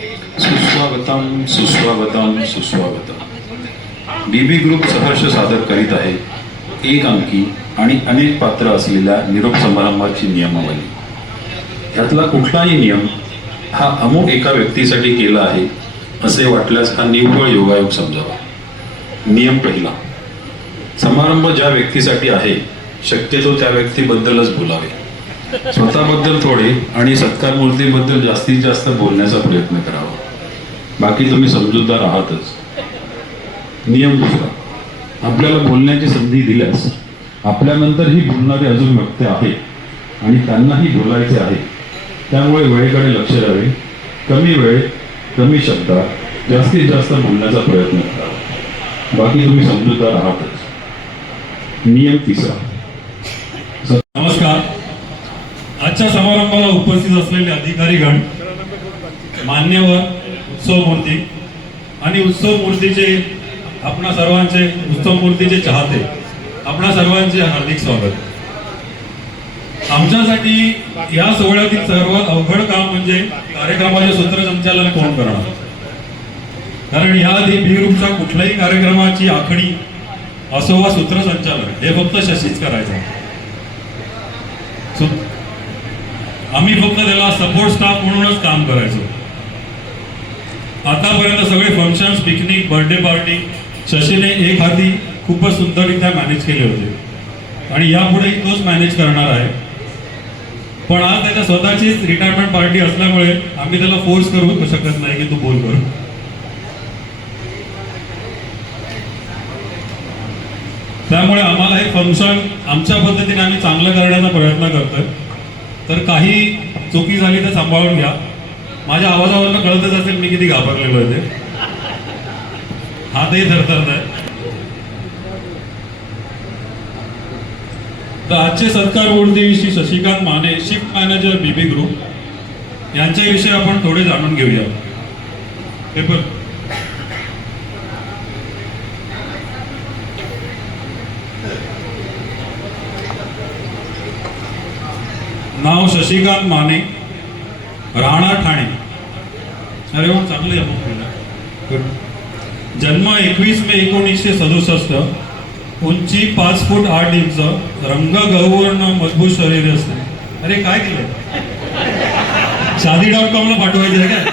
सुस्वागतम सुस्वागतम सुस्वागतम। बीबी ग्रुप सहर्ष सादर करीत आहे एक अंकी आणि अनेक पात्र असलेल्या निरोप समारंभाची नियमावली। यातला कुठलाही नियम हा अमुक एका व्यक्तीसाठी केला आहे असे वाटल्यास हा निव्वळ योगायोग समजावा। नियम पहिला, समारंभ ज्या व्यक्तीसाठी आहे शक्यतो त्या व्यक्तीबद्दलच बोलावे। स्वतःबद्दल थोडे आणि सत्कार मूर्तीबद्दल जास्तीत जास्त बोलण्याचा प्रयत्न करावा। बाकी तुम्ही समजूतदार आहातच। नियम दुसरा, आपल्याला बोलण्याची संधी दिल्यास आपल्यानंतरही बोलणारे अजून वक्ते आहेत आणि त्यांनाही बोलायचे आहे, त्यामुळे वेळेकडे लक्ष द्यावे। कमी वेळ कमी शब्दात जास्तीत जास्त बोलण्याचा प्रयत्न करावा। बाकी तुम्ही समजूतदार आहातच। नियम तिसरा, नमस्कार। आजच्या समारंभाला उपस्थित असलेले अधिकारीगण, मान्यवर, उत्सव मूर्ती आणि उत्सव मूर्तीचे आपणा सर्वांचे उत्सव मूर्तीचे चाहते, आपणा सर्वांचे हार्दिक स्वागत। आमच्यासाठी या सोहळ्यातील सर्वात अवघड काम म्हणजे कार्यक्रमाचे सूत्रसंचालन कोण करणार, कारण याआधी बी ग्रुपच्या कुठल्याही कार्यक्रमाची आखणी असो वा सूत्रसंचालन हे फक्त शशीच करायचं। आम्ही फक्त त्याला सपोर्ट स्टाफ म्हणूनच काम करायचो। आतापर्यंत सगळे फंक्शन्स, पिकनिक, बर्थडे पार्टी शशीने एक हाती खूपच सुंदररित्या मॅनेज केले होते आणि यापुढेही तोच मॅनेज करणार आहे। पण आज त्याच्या स्वतःचीच रिटायरमेंट पार्टी असल्यामुळे आम्ही त्याला फोर्स करू शकत नाही की तू बोल कर। त्यामुळे आम्हाला हे फंक्शन आमच्या पद्धतीने आम्ही चांगलं करण्याचा प्रयत्न करतोय, तर काही चुकी झाली तर सांभाळून घ्या। माझ्या आवाजावरनं कळतच असेल मी किती घाबरलेलो आहे ते, हातही थरथरत आहे। तर आजचे सत्कार मूर्ती Shri Shashikant Mane, shift manager BB group, यांच्याविषयी आपण थोडे जाणून घेऊया। पेपर नाव शशिकांत माने, राहणार ठाणे। अरे वा, चांगले आहे। जन्म 21 मे 1967, उंची 5 फूट 8 इंच, रंग गहूवर्ण, मजबूत शरीर असते। अरे काय केलं, शादी.com ला पाठवायचं आहे काय?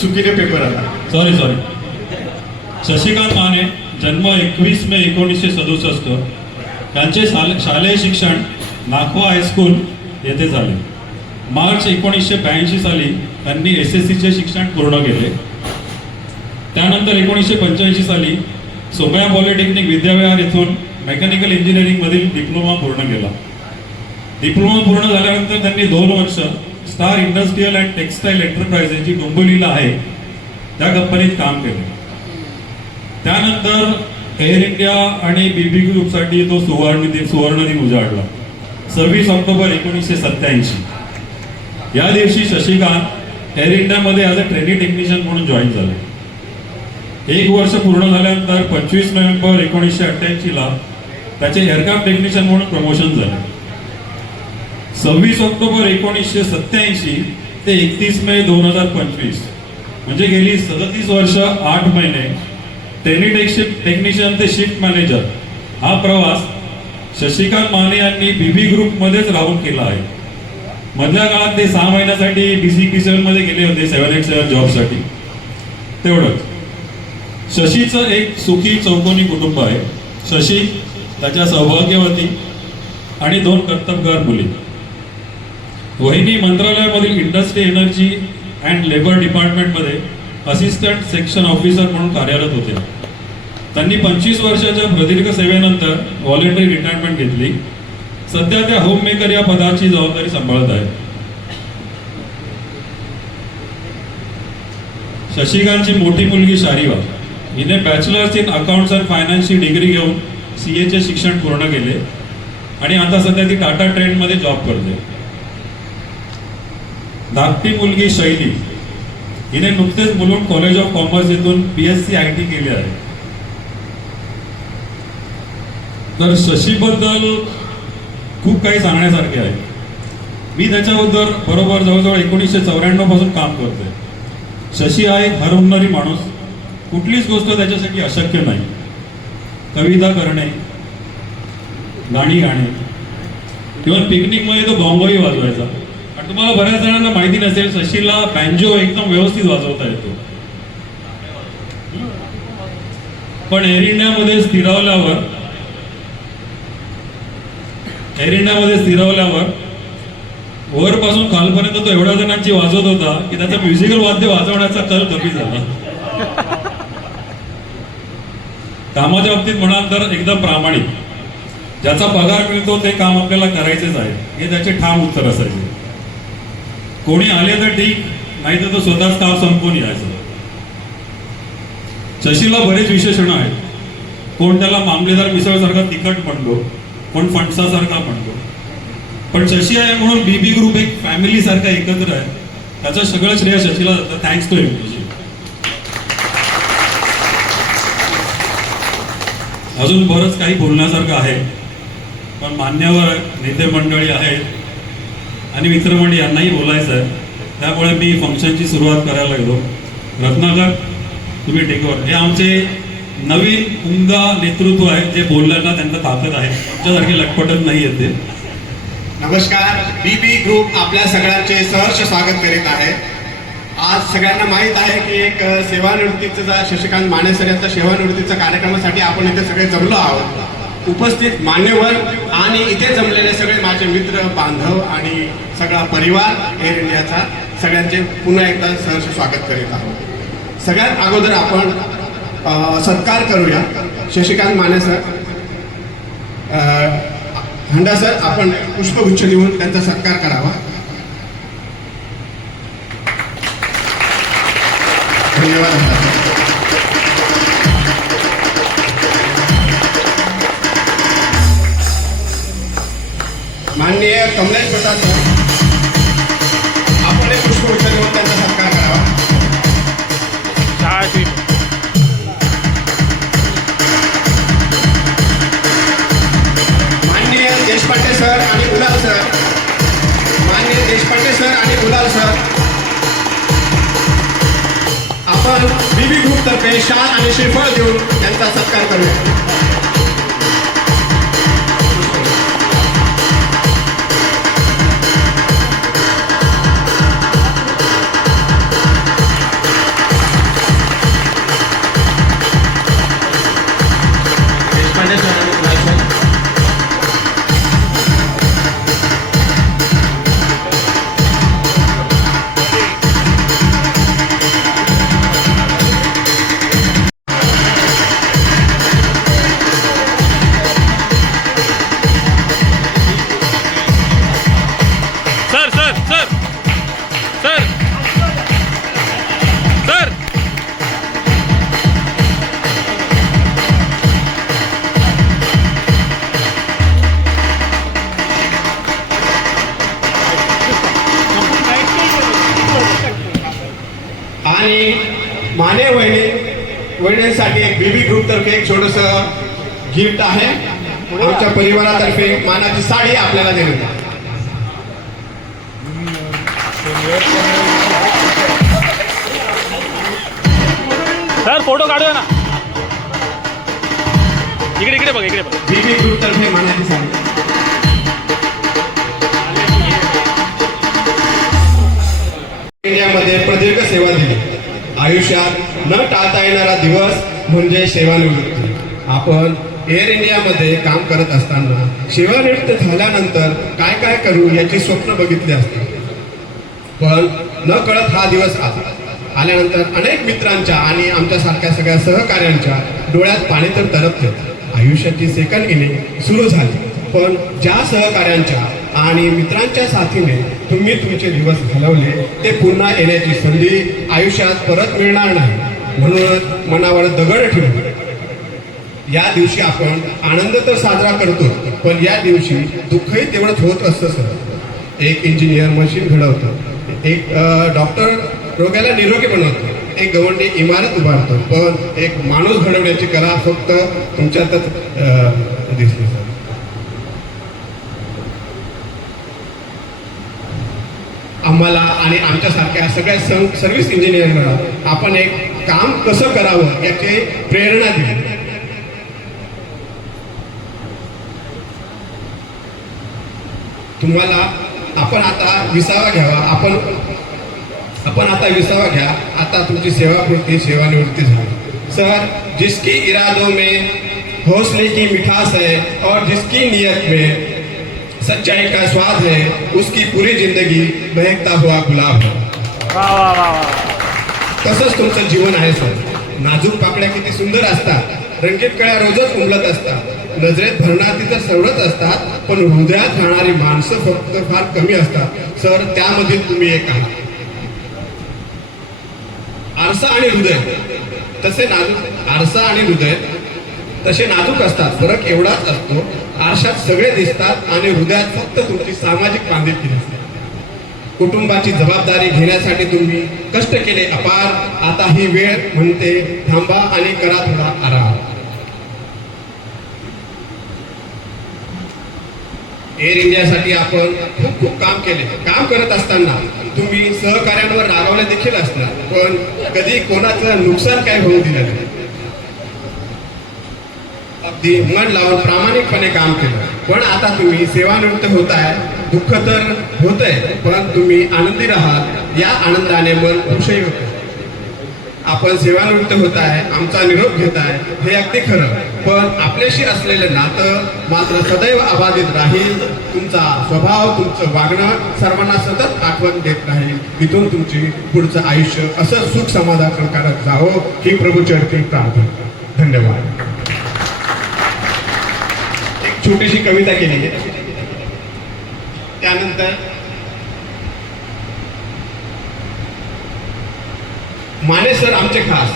चुकीने पेपर आला, सॉरी। शशिकांत माने, जन्म 21 मे 1967, त्यांचे शालेय शिक्षण नाखवा हायस्कूल येथे झाले। मार्च 1982 साली त्यांनी SSCचे शिक्षण पूर्ण केले। त्यानंतर 1985 साली सोमया पॉलिटेक्निक विद्याविहार येथून मेकॅनिकल इंजिनिअरिंग मधील डिप्लोमा पूर्ण केला। डिप्लोमा पूर्ण झाल्यानंतर त्यांनी 2 वर्ष star industrial and textile enterprises जी डोंबिवलीला आहे त्या कंपनीत काम केले। त्यानंतर एअर इंडिया आणि बीबी ग्रुपसाठी तो सुवर्णदिन उजाडला 26 ऑक्टोबर 1987। या दिवशी शशिकांत एअर इंडियामध्ये ॲज अ ट्रेनिंग टेक्निशियन म्हणून जॉईन झाले। 1 वर्ष पूर्ण झाल्यानंतर 25 नोव्हेंबर 1988 ला त्याचे एअरक्राफ्ट टेक्निशियन म्हणून प्रमोशन झाले। 26 ऑक्टोबर 1987 ते 31 मे 2025 म्हणजे गेली 37 वर्ष 8 महिने ट्रेनिंग टेक्निशियन ते शिफ्ट मॅनेजर हा प्रवास शशिकांत माने यांनी बीबी ग्रुप मध्येच राहून केला आहे। मधल्या काळात ते 6 महिन्यासाठी DCP7 मध्ये गेले होते 787 जॉबसाठी, तेवढंच। शशीचं एक सुखी चौकोनी कुटुंब आहे। शशी, त्याच्या सौभाग्यवती आणि 2 कर्तबगार मुली। वहिनी मंत्रालयामधील इंडस्ट्री, एनर्जी अँड लेबर डिपार्टमेंटमध्ये असिस्टंट सेक्शन ऑफिसर म्हणून कार्यरत होते। त्यांनी 25 वर्षाच्या प्रदीर्घ सेवेनंतर व्हॉलेंटरी रिटायरमेंट घेतली। सध्या त्या होम मेकर या पदाची जबाबदारी सांभाळत आहेत। शशिकांतची मोठी मुलगी शारिवा हिने बॅचलर्स इन अकाउंट्स अँड फायनान्सची डिग्री घेऊन CA चे शिक्षण पूर्ण केले आणि आता सध्या ती टाटा ट्रेंडमध्ये जॉब करते। धाकटी मुलगी शैली हिने नुकतेच मुलुंड कॉलेज ऑफ कॉमर्स येथून BSc IT केले आहे। तर शशीबद्दल खूप काही सांगण्यासारखे आहे. मी त्याच्याबद्दल बरोबर जवळजवळ 1994 पासून काम करतोय. शशी हा एक हरवणारी माणूस, कुठलीच गोष्ट त्याच्यासाठी अशक्य नाही. कविता करणे, गाणी गाणे, इव्हन पिकनिकमध्ये तो बॉम्बही वाजवायचा. आणि तुम्हाला बऱ्याच जणांना माहिती नसेल, शशीला बँजो एकदम व्यवस्थित वाजवता येतो. पण एअर इंडियामध्ये स्थिरावल्यावर वरपासून खालपर्यंत तो एवढ्या जणांची वाजवत होता की त्याचा म्युझिकल वाद्य वाजवण्याचा कल कमी झाला. कामाच्या बाबतीत म्हणाल तर एकदम प्रामाणिक, ज्याचा पगार मिळतो ते काम आपल्याला करायचेच आहे हे त्याचे ठाम उत्तर असायचे. कोणी आले तर ठीक, नाही तर तो स्वतःच काम संपवून यायचं. शशीला बरेच विशेषणं आहेत. कोण त्याला मामलेदार मिसळसारखा तिखट म्हणतो, कोण फणसासारखा म्हणतो. पण शशी आहे म्हणून बीबी ग्रुप एक फॅमिली सारखा एकत्र आहे. त्याचं सगळं श्रेय शशीला जातं. थँक्स टू हिम. अजून बरंच काही बोलण्यासारखं आहे, पण मान्यवर नेते मंडळी आहेत आणि मित्रमंडळी यांनाही बोलायचं आहे. त्यामुळे मी फंक्शनची सुरुवात करायला गेलो. रत्नाकर, तुम्ही टेकवर. हे आमचे नवीन उमदा नेतृत्व आहे, जे बोलण्याला त्यांना ताकद आहे. आमच्यासारखी लटपटत नाही येते. नमस्कार. बीबी ग्रुप आपल्या सगळ्यांचे सहर्ष स्वागत करीत आहे. आज सगळ्यांना माहीत आहे की एक सेवानिवृत्तीचा शशिकांत माने सर यांचा सेवानिवृत्तीच्या कार्यक्रमासाठी आपण इथे सगळे जमलो आहोत. उपस्थित मान्यवर आणि इथे जमलेले सगळे माझे मित्र बांधव आणि सगळा परिवार एअर इंडियाचा, सगळ्यांचे पुन्हा एकदा सहर्ष स्वागत करीत आहोत. सगळ्यात अगोदर आपण सत्कार करूया. शशिकांत माने सर, हंडा सर, आपण पुष्पगुच्छ देऊन त्यांचा सत्कार करावा. धन्यवाद. माननीय कमलेश प्रसाद सर, आपण पुष्पगुच्छ देऊन त्यांचा सत्कार करावा. माननीय देशपांडे सर आणि गुलाल सर, माननीय देशपांडे सर आणि गुलाल सर, आपण बीबी ग्रुप तर्फे शाल आणि श्रीफळ देऊन त्यांचा सत्कार करूया. आणि माने वहिनींसाठी एक बीबी ग्रुप तर्फे एक छोटस गिफ्ट आहे. आमच्या परिवारातर्फे मानाची साडी आपल्याला देण्यात येते. सर फोटो काढूया ना. इकडे इकडे बघ, इकडे बघ. बीबी ग्रुप तर्फे मानाची साडी. इंडियामध्ये प्रदीर्घ सेवा दिली. आयुष्यात न टाळता येणारा दिवस म्हणजे सेवानिवृत्ती. आपण एअर इंडियामध्ये काम करत असताना सेवानिवृत्त झाल्यानंतर काय काय करू याची स्वप्न बघितली असतात. पण न कळत हा दिवस आल्यानंतर अनेक मित्रांच्या आणि आमच्यासारख्या सगळ्या सहकार्यांच्या डोळ्यात पाणी तर तरतले. आयुष्याची सेकंदिने सुरू झाली. पण ज्या सहकार्यांच्या आणि मित्रांच्या साथीने तुम्ही तुमचे दिवस घालवले ते पुन्हा येण्याची संधी आयुष्यात परत मिळणार नाही. म्हणूनच मनावर दगड ठेवून या दिवशी आपण आनंद तर साजरा करतो, पण या दिवशी दुःखही तेवढंच होत असतं सर. एक इंजिनियर मशीन घडवतो, एक डॉक्टर रोग्याला निरोगी बनवतो, एक गवंडी इमारत उभारतो, पण एक माणूस घडवण्याची कला फक्त तुमच्यातच दिसते सर. आम्हाला आणि आमच्यासारख्या सगळ्या सर्व्हिस इंजिनियरला आपण एक काम कसं करावं याची प्रेरणा दिली. तुम्हाला आपण आता विसावा घ्यावा, आपण आता विसावा घ्या. आता तुमची सेवापूर्ती सेवानिवृत्ती झाली. सर, जिसकी इरादों में हौसले की मिठास है और जिसकी नियत में सच्चाई का स्वाद है उसकी पूरी जिंदगी महकता हुआ गुलाब है. वा वा वा वा. तसंच तुमचं जीवन आहे सर. नाजूक पाकळ्या किती सुंदर असतात, रंगीत कळ्या रोजच उमलत असतात, नजरेत भरणारी तर सवरत असतात, पण हृदयात राहणारी माणसं फक्त फार कमी असतात. सर, त्यामध्ये तुम्ही एक आहात. आरसा आणि हृदय तसे नाजूक, आरसा आणि हृदय तसे नाजूक असतात. फरक एवढाच असतो, आरशात सगळे दिसतात आणि हृदयात फक्त तुमची सामाजिक बांधिलकी दिसते. कुटुंबाची जबाबदारी घेण्यासाठी तुम्ही कष्ट केले अपार. आता ही वेळ म्हणते थांबा आणि करा थोडा आराम. एअर इंडियासाठी आपण खूप खूप काम केले. काम करत असताना तुम्ही सहकार्यांवर रागावले देखील असणार, पण कधी कोणाचं नुकसान काय होऊ दिलं नाही. अगदी मन लावून प्रामाणिकपणे काम केलं. पण आता तुम्ही सेवानिवृत्त होताय. दुःख तर होतंय, पण तुम्ही आनंदी राहाल. या आनंदाने मन खुशही होते. आपण सेवानिवृत्त होताय, आमचा निरोप घेताय, हे अगदी खरं, पण आपल्याशी असलेलं नातं मात्र सदैव अबाधित राहील. तुमचा स्वभाव, तुमचं वागणं सर्वांना सतत आठवण देत राहील. इथून तुमची पुढचं आयुष्य असं सुख समाधान करत जावं ही प्रभू चरणी प्रार्थना. धन्यवाद. एक छोटीशी कविता केली आहे. त्यानंतर माने सर आमचे खास.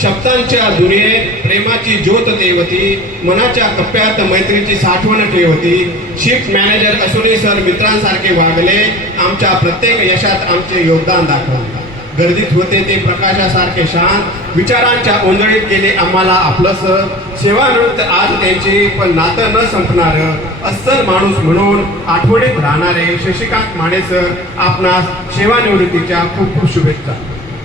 शब्दांच्या दुनियेत प्रेमाची ज्योत देवती, मनाच्या कप्प्यात मैत्रीची साठवण ठेवती. शिफ्ट मॅनेजर असूनही सर मित्रांसारखे वागले. आमच्या प्रत्येक यशात आमचे योगदान दाखवले. गर्दीत होते ते प्रकाशासारखे शांत. विचारांच्या ओंजळीत गेले आम्हाला आपलंसं. सेवानिवृत्त आज त्यांची, पण नातं न संपणारं. अस्सल माणूस म्हणून आठवणीत राहणारे शशिकांत माने सर, आपणास सेवानिवृत्तीच्या खूप खूप शुभेच्छा.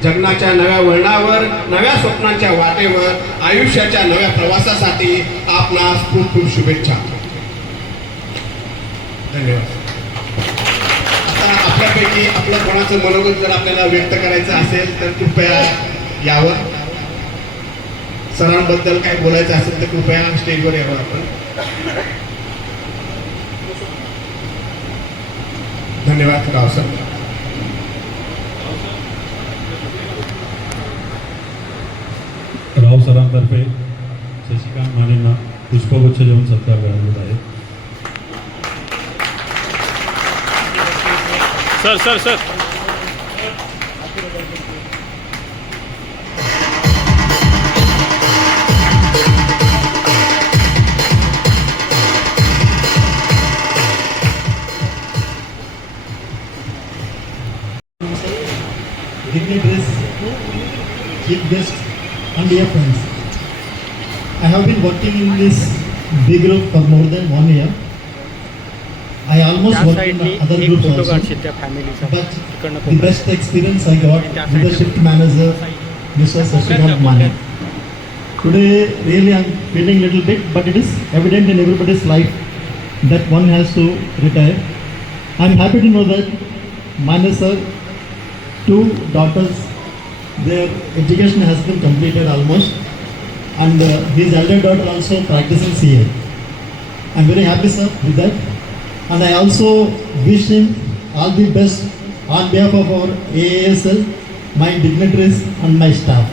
जगण्याच्या नव्या वळणावर, नव्या स्वप्नांच्या वाटेवर, आयुष्याच्या नव्या प्रवासासाठी आपणास खूप खूप शुभेच्छा. धन्यवाद. आता आपल्यापैकी आपलं कोणाचं मनोगत जर आपल्याला व्यक्त करायचं असेल तर कृपया यावर. सरांबद्दल काय बोलायचं असेल तर कृपया स्टेजवर यावं आपण. धन्यवाद राव सर. राव सरांतर्फे शशिकांत मानेंना पुष्पगुच्छ देऊन सत्कार करण्यात आहे. Sir sir sir. Dignitaries, chief guests, and dear friends, I have been working in this big group for more than 1 year. I almost worked in the other groups also, but the best experience I got with the shift manager, Mr. Shashikant Mane. Today, really I'm feeling little bit, but it is evident in everybody's life that one has to retire. I'm happy to know that Mane sir, 2 daughters, their education has been completed almost, and his elder daughter also practicing CA. I'm very happy sir with that, and I also wish him all the best on behalf of our AASL, my dignitaries and my staff.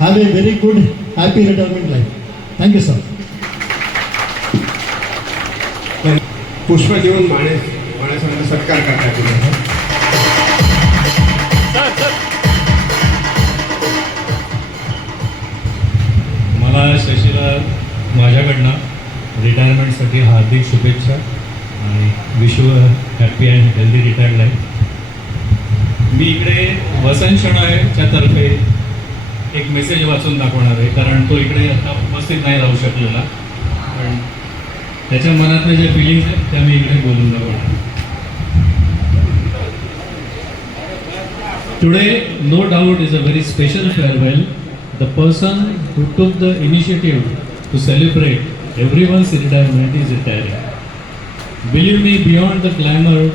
Have a very good, happy retirement life. Thank you sir. पुष्प देऊन माणसांना सत्कार करतात. Sir sir. मला शशीला माझ्याकडनं रिटायरमेंटसाठी हार्दिक शुभेच्छा आणि wish you happy and healthy retired life. मी इकडे वसंत शणाच्या तर्फे एक मेसेज वाचून दाखवणार आहे, कारण तो इकडे आता उपस्थित नाही राहू शकलेला, पण त्याच्या मनातले जे फिलिंग्स आहेत त्या मी इकडे बोलून दाखवणार. Today, no doubt, is a very special farewell. The person who took the initiative to celebrate everyone's retirement is retiring. Believe me, beyond the glamour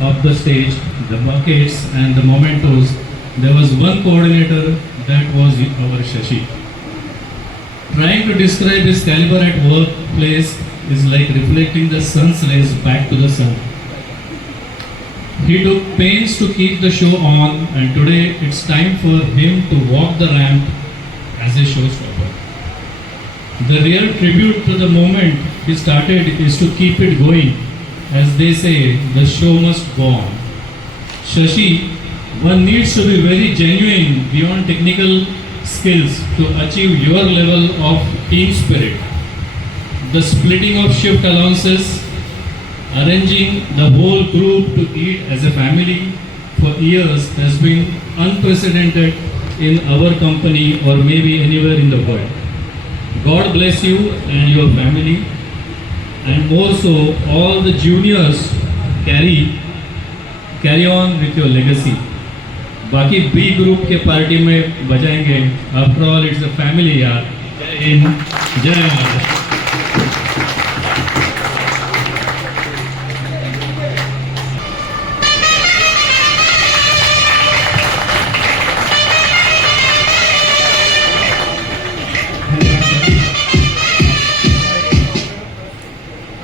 of the stage, the buckets and the mementos, there was one coordinator, that was our Shashi. Trying to describe his caliber at workplace is like reflecting the sun's rays back to the sun. He took pains to keep the show on, and today it's time for him to walk the ramp as a showstopper. The real tribute to the moment he started is to keep it going. As they say, the show must go on. Shashi, one needs to be very genuine beyond technical skills to achieve your level of team spirit. The splitting of shift allowances, arranging the whole group to eat as a family for years has been unprecedented in our company or maybe anywhere in the world. God bless you and your family, and more so all the juniors carry on with your legacy. बाकी बी group के party में बजाएंगे. After all it's a family यार. जय हिंद, जय माता.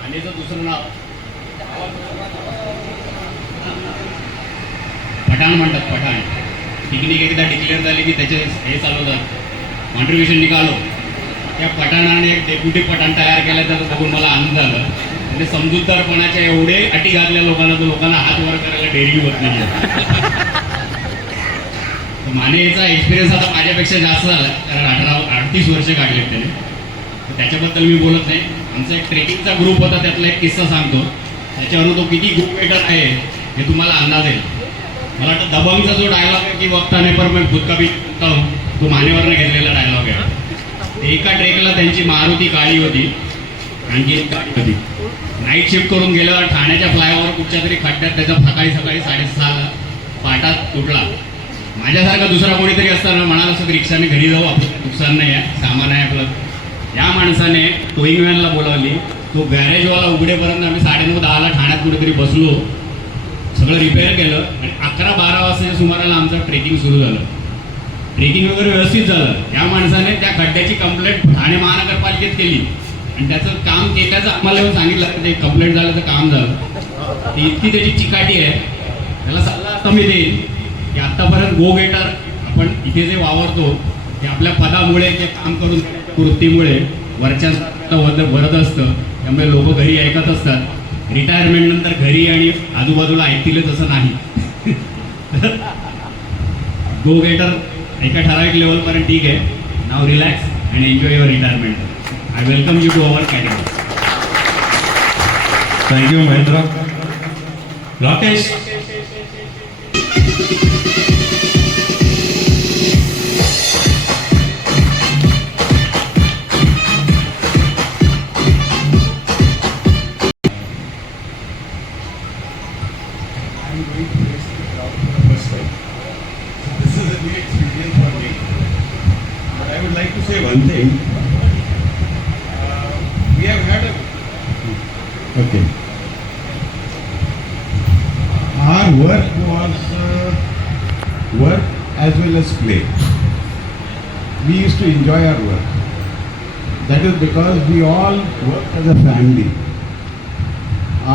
आणीचं दुसरं नाव पठाण म्हणतात. Pathan picnic एकदा declare झाली की त्याचे हे चालवतात, कॉन्ट्रीब्युशन निघालो. त्या पठाणाने एक डेप्युटी पठाण तयार केलं, त्याचं बघून मला आनंद झाला. म्हणजे समजूतदारपणाच्या एवढे अटी घातल्या लोकांना, तर लोकांना हात वर करायला डेअरिंग होत नाही. मानेचा एक्सपिरियन्स आता माझ्यापेक्षा जास्त झाला, कारण 38 वर्ष काढलेत त्याने. तर त्याच्याबद्दल मी बोलत नाही. आमचा एक ट्रेकिंगचा ग्रुप होता, त्यातला एक किस्सा सांगतो. त्याच्यावरून तो किती ग्रुप वेटर आहे हे तुम्हाला अंदाज येईल. मला वाटतं दबंगचा जो डायलॉग आहे की वक्ता नाही पर मैं खुद का भी बोलता हूं, तो मानेवरनं घेतलेला डायलॉग आहे. ते एका ट्रेकला त्यांची मारुती काळी होती, आणखी एक गाडी होती. नाईट शिफ्ट करून गेलं, ठाण्याच्या फ्लायओव्हर कुठच्या तरी खड्ड्यात त्याचा सकाळी 6:30 पाटात तुटला. माझ्यासारखा दुसरा कोणीतरी असताना म्हणाला असं रिक्षाने घरी जाऊ, आपलं नुकसान नाही आहे, सामान आहे आपलं. या माणसाने टोईंग व्हॅनला बोलावली. तो गॅरेजवाला उघडेपर्यंत आम्ही 9:30-10ला ठाण्यात कुठेतरी बसलो. सगळं रिपेअर केलं आणि 11-12 वाजताच्या सुमाराला आमचं ट्रेकिंग सुरू झालं. ट्रेकिंग वगैरे व्यवस्थित झालं. या माणसाने त्या खड्ड्याची कंप्लेंट ठाणे महानगरपालिकेत केली आणि त्याचं काम केल्याचं आम्हाला येऊन सांगितलं, ते कंप्लेंट झालं तर काम झालं. ती इतकी त्याची चिकाटी आहे. त्याला सल्ला असता मी देईन की आत्तापर्यंत गो गेटर आपण इथे जे वावरतो ते आपल्या पदामुळे, ते काम करून वृत्तीमुळे वरच्या वरद असतं. त्यामुळे लोक घरी ऐकत असतात. रिटायरमेंट नंतर घरी आणि आजूबाजूला ऐकतीलच असं नाही. गो गेटर एका ठराविक लेवलपर्यंत ठीक आहे. नाव relax and enjoy your retirement. I welcome you to our category. Thank you Mahendra. Rakesh. One thing, we have had okay. Our work was work as well as play. We used to enjoy our work. That is because we all work as a family.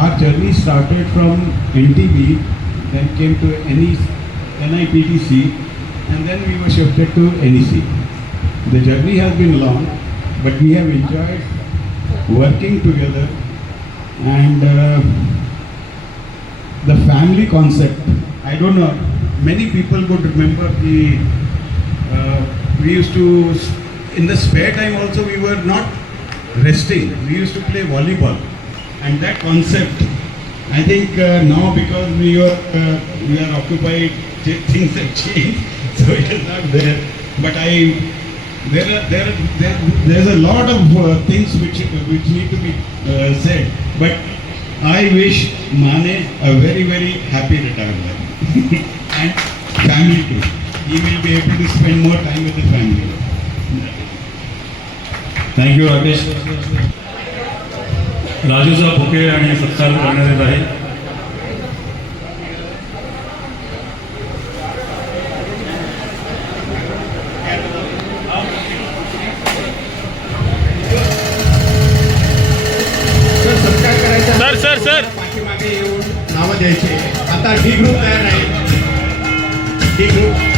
Our journey started from NTB, then came to NIPTC, and then we were shifted to NEC. The journey has been long, but we have enjoyed working together, and the family concept. I don't know, many people would remember we used to, in the spare time also, we were not resting. We used to play volleyball, and that concept, I think now because we are occupied, things have changed, so it is not there. But there's a lot of things which need to be said. But I wish Mane a very, very happy retirement. And family too. He will be able to spend more time with his family. Thank you Rakesh. राजूचा bouquet आणि सत्कार करण्यात येत आहे. तर सत्कार करायचा sir. पाठीमागे येऊन नावं द्यायचे. आता डी ग्रुप तयार आहे. डी ग्रुप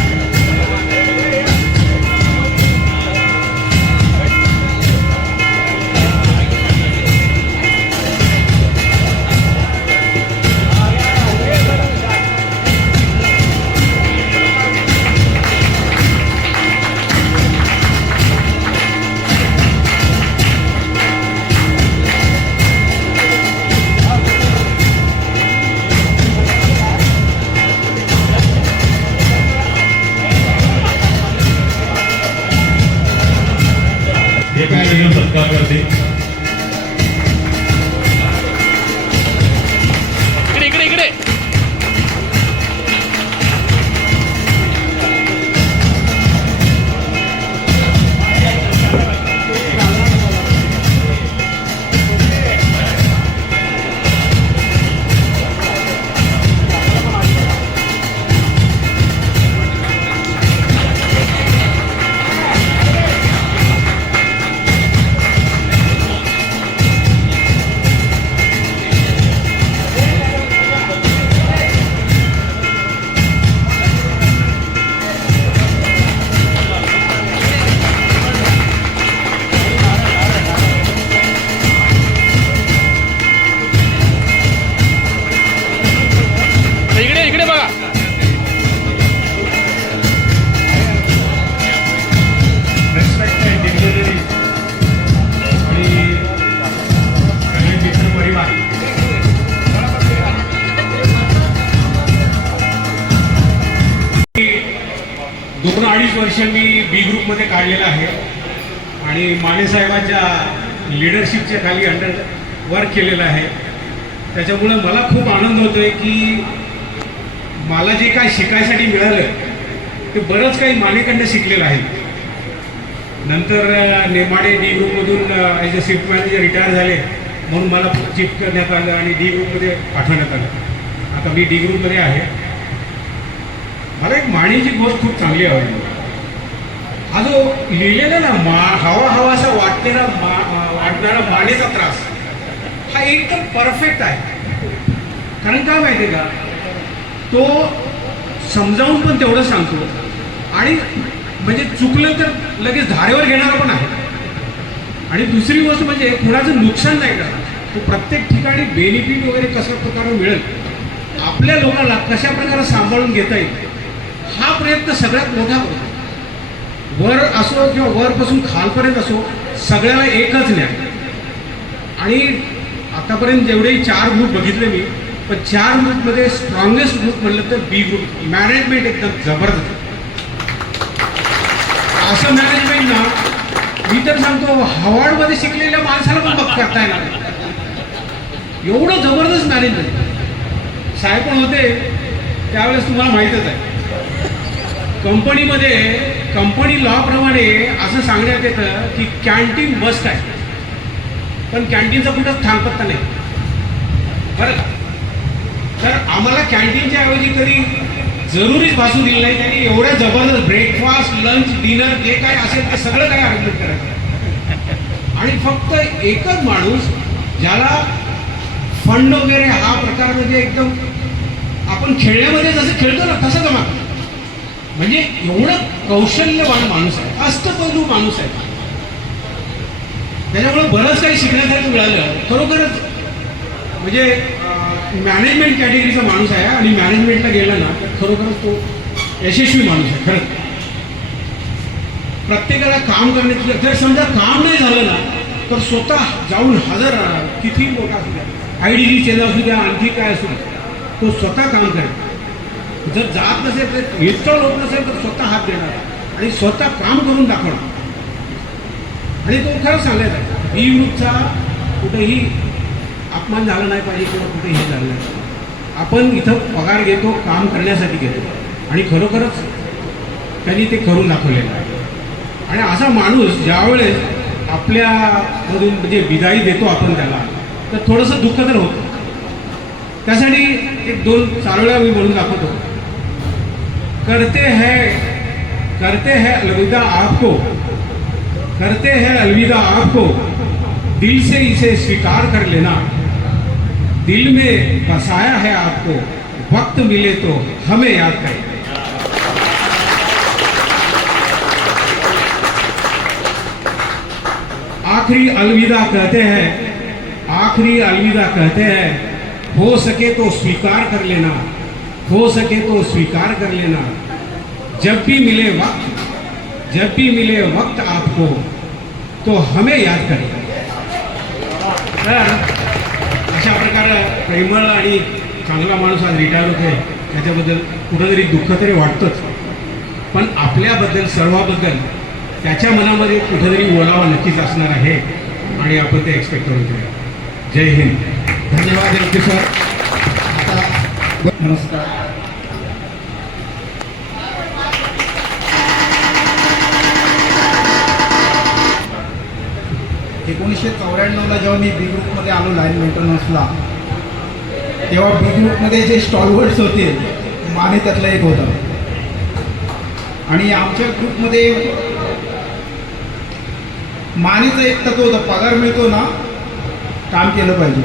एक मिनिट सत्कार करते. इकडे. इकडे बघा. रेस्पेक्टेड डिग्निटरी आणि सगळे मित्र परिवार. 2-2.5 वर्ष मी बी ग्रुपमध्ये काढलेलं आहे आणि मानेसाहेबांच्या लिडरशिपच्या खाली अंडर वर्क केलेलं आहे. त्याच्यामुळं मला खूप आनंद होतो आहे की मला जे काय शिकायसाठी मिळालं ते बरंच काही मानेकडनं शिकलेलं आहे. नंतर नेमाडे डी ग्रुपमधून as a shift manager retire झाले म्हणून मला शिफ्ट करण्यात आलं आणि डी ग्रुपमध्ये पाठवण्यात आलं. आता मी डी ग्रुपमध्ये आहे. मला एक मानेची गोष्ट खूप चांगली आवडली. हा जो लिहिलेला ना हवा असा वाटणारा मानेचा त्रास हा एकदम परफेक्ट आहे. कारण काय माहिती आहे का, तो समजावून पण तेवढं सांगतो आणि म्हणजे चुकलं तर लगेच धारेवर घेणारा पण आहे. आणि दुसरी गोष्ट म्हणजे कुणाचं नुकसान नाही करणार. तो प्रत्येक ठिकाणी बेनिफिट वगैरे कशा प्रकारे मिळेल, आपल्या लोकांना कशा प्रकारे सांभाळून घेता येईल हा प्रयत्न सगळ्यात मोठा करतो. वर असो किंवा वरपासून खालपर्यंत असो सगळ्याला एकच न्या. आणि आतापर्यंत जेवढे 4 ग्रुप बघितले मी, पण 4 ग्रुपमध्ये स्ट्रॉंगेस्ट ग्रुप म्हणलं तर बी ग्रुप. मॅनेजमेंट एकदम जबरदस्त. असं मॅनेजमेंट ना मी तर सांगतो हार्वर्डमध्ये शिकलेल्या माणसाला पण बघ करता येणार नाही. एवढं जबरदस्त मॅनेजमेंट. साहेब पण होते त्यावेळेस तुम्हाला माहीतच आहे. कंपनी लॉप्रमाणे असं सांगण्यात येतं की कॅन्टीन मस्ट आहे, पण कॅन्टीनचा कुठंच थांबपत्ता नाही बरं का. तर आम्हाला कॅन्टीनच्या ऐवजी तरी जरुरीच भासू दिली नाही. त्यांनी एवढ्या जबरदस्त ब्रेकफास्ट, लंच, डिनर जे काय असेल ते सगळं काही अरेंजमेंट करायचं. आणि फक्त एकच माणूस ज्याला फंड वगैरे हा प्रकार म्हणजे एकदम आपण खेळण्यामध्ये जसं खेळतो ना तसं जमा, म्हणजे एवढं कौशल्यवान माणूस आहे, अष्टपैलू माणूस आहे. त्याच्यामुळे बरंच काही शिकण्यासाठी मिळालं. खरोखरच म्हणजे मॅनेजमेंट कॅटेगरीचा माणूस आहे आणि मॅनेजमेंटला गेला ना तर खरोखरच तो यशस्वी माणूस आहे. खरंच प्रत्येकाला काम करण्याची, जर समजा काम नाही झालं ना तर स्वतः जाऊन हजर राहणार. किती मोठा असू द्या, IDG चेंज असू द्या, आणखी काय असू द्या, तो स्वतः काम करेल. जर जात नसेल तर इन्स्टॉल होत नसेल तर स्वतः हात देणार आणि स्वतः काम करून दाखवणार. आणि तो खरं सांगायचा आहे बी ग्रुपचा कुठेही अपमान झाला नाही पाहिजे किंवा कुठेही हे झालं नाही. आपण इथं पगार घेतो काम करण्यासाठी घेतो. आणि खरोखरच त्यांनी ते करून दाखवलेलं आहे. आणि असा माणूस ज्यावेळेस आपल्यामधून म्हणजे विदाई देतो आपण त्याला, तर थोडंसं दुःख तर होतं. त्यासाठी एक दोन चारोळ्या मी म्हणून दाखवतो. करते हैं अलविदा आपको, करते हैं अलविदा आपको, दिल से इसे स्वीकार कर लेना, दिल में बसाया है आपको, वक्त मिले तो हमें याद करें. आखिरी अलविदा कहते हैं, आखिरी अलविदा कहते हैं, हो सके तो स्वीकार कर लेना, हो सके तो स्वीकार कर लेना, जब भी मिले वक्त आपको तो हमें याद करें. तर अशा प्रकारे प्रेमळ आणि चांगला माणूस आज रिटायर होते, त्याच्याबद्दल कुठंतरी दुःख तरी वाटतंच. पण आपल्याबद्दल सर्वाबद्दल त्याच्या मनामध्ये कुठेतरी ओलावा नक्कीच असणार आहे आणि आपण ते एक्सपेक्ट करून घेऊया. जय हिंद. धन्यवाद एम सर. नमस्कार. 1994ला जेव्हा मी बी ग्रुपमध्ये आलो लाईन मेंटेनन्सला, तेव्हा बी ग्रुपमध्ये जे स्टॉलवर्ड्स होते, माने त्यातला एक होता. आणि आमच्या ग्रुपमध्ये मानेचं एक तत्व होतं, पगार मिळतो ना, काम केलं पाहिजे.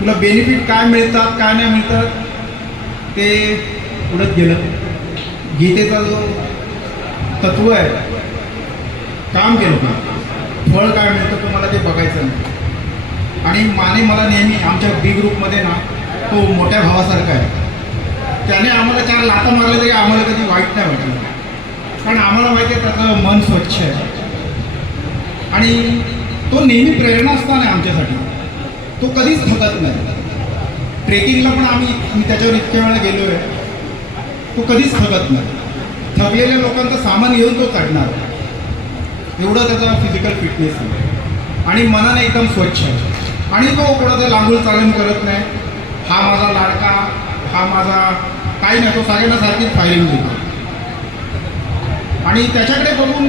तुला बेनिफिट काय मिळतात काय नाही मिळतात ते उडत गेलं. गीतेचा जो तत्व आहे, काम केलं का, फळ काय मिळतं तुम्हाला ते बघायचं नाही. आणि माने मला नेहमी आमच्या बी ग्रुपमध्ये ना, तो मोठ्या भावासारखा आहे. त्याने आम्हाला 4 लाथा मारले तरी आम्हाला कधी वाईट नाही वाटलं, कारण आम्हाला माहिती आहे त्याचं मन स्वच्छ आहे. आणि तो नेहमी प्रेरणास्थान आहे आमच्यासाठी. तो कधीच थकत नाही. ट्रेकिंगला पण मी त्याच्यावर इतक्या वेळा गेलो आहे, तो कधीच थकत नाही. थकलेल्या लोकांचं सामान घेऊन तो काढणार, एवढं त्याचा फिजिकल फिटनेस आहे. आणि मनाने एकदम स्वच्छ आहे. आणि तो कोणाचं लांबून चालन करत नाही, हा माझा लाडका, हा माझा काही नाही. तो सगळ्यांना सारखीच फायरिंग देतो. आणि त्याच्याकडे बघून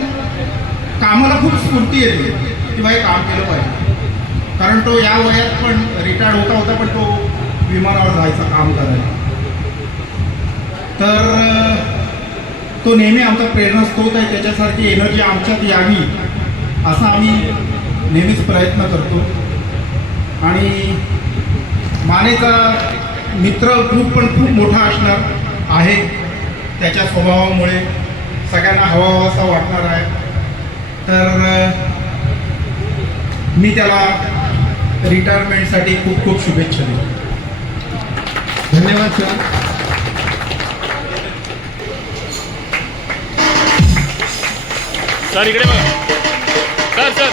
कामाला खूप स्फूर्ती येते की बाई काम केलं पाहिजे. कारण तो या वयात पण रिटायर्ड होता पण तो विमानावर जायचं काम करायला. तर तो नेहमी आमचा प्रेरणास्रोत आहे. त्याच्यासारखी एनर्जी आमच्यात यावी असा आम्ही नेहमीच प्रयत्न करतो. आणि मानेचा मित्र ग्रुप पण खूप मोठा असणार आहे. त्याच्या स्वभावामुळे सगळ्यांना हवाहवासा वाटणार आहे. तर मी त्याला रिटायरमेंटसाठी खूप खूप शुभेच्छा देतो. धन्यवाद सर. सर इकडे बघा. सर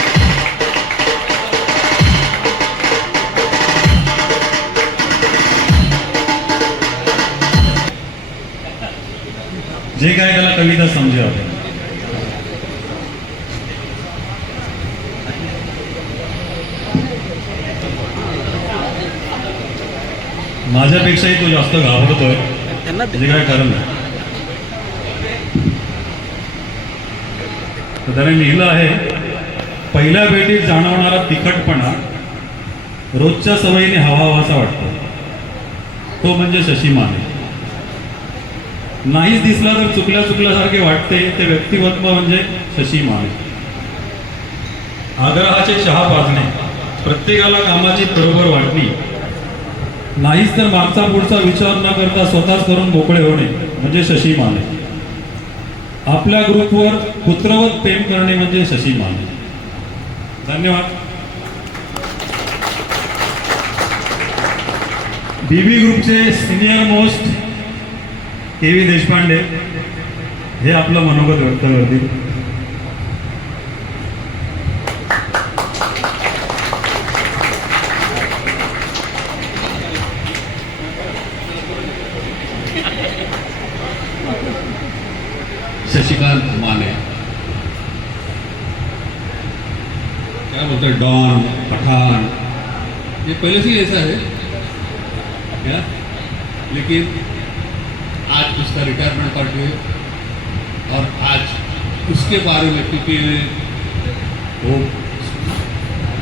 जे काय त्याला कविता समजा. माझ्यापेक्षाही तो जास्त घाबरतोय, म्हणजे काय कारण नाही. तर त्याने लिहिलं आहे, पहिल्या भेटीत जाणवणारा तिखटपणा रोजच्या सवयीने हवाहवासा वाटतो, तो म्हणजे शशी माने. नाहीच दिसला तर चुकल्यासारखे वाटते, ते व्यक्तिमत्व म्हणजे शशी माने. आग्रहाचे चहा पाजणे, प्रत्येकाला कामाची बरोबर वाटणी, नाहीच तर मागचा पुढचा विचार न करता स्वतःच करून मोकळे होणे म्हणजे शशी माने. आपल्या ग्रुपवर पुत्रवत प्रेम करणे म्हणजे शशी माने. धन्यवाद. बीबी ग्रुपचे सिनियर मोस्ट के.व्ही. देशपांडे हे आपलं मनोगत व्यक्त करतील. शशिकांत माने क्या बोलते हैं, डॉन, पठान, ये पहले से ही ऐसा है क्या, लेकिन आज उसका रिटायरमेंट पार्टी है और आज उसके बारे में, क्योंकि वो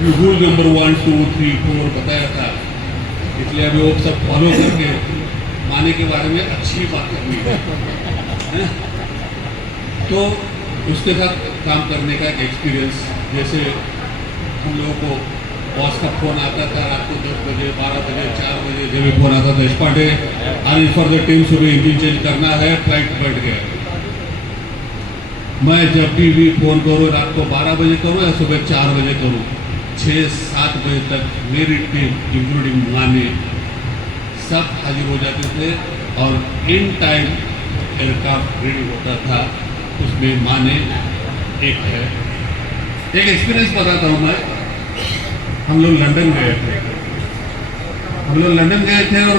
रूल नंबर 1, 2, 3, 4 बताया था, इसलिए अभी वो सब फॉलो करके माने के बारे में अच्छी बात करनी है। तो उसके साथ काम करने का एक एक्सपीरियंस, जैसे हम लोगों को बॉस का फ़ोन आता था रात को 10 बजे, 12 बजे, 4 बजे, जब भी फ़ोन आता था देशपांडे आज फॉर द टीम सुबह इंजन चेंज करना है, फ्लाइट बैठ गया। मैं जब भी फ़ोन करूँ रात को 12 बजे करूँ या सुबह 4 बजे करूँ, 6-7 बजे तक मेरी टीम इंक्लूडिंग माने सब हाजिर हो जाते थे और इन टाइम एयरक्राफ्ट रेडी होता था। उसमें माने एक है, एक एक्सपीरियंस बताता हूँ मैं। हम लोग लंदन गए थे और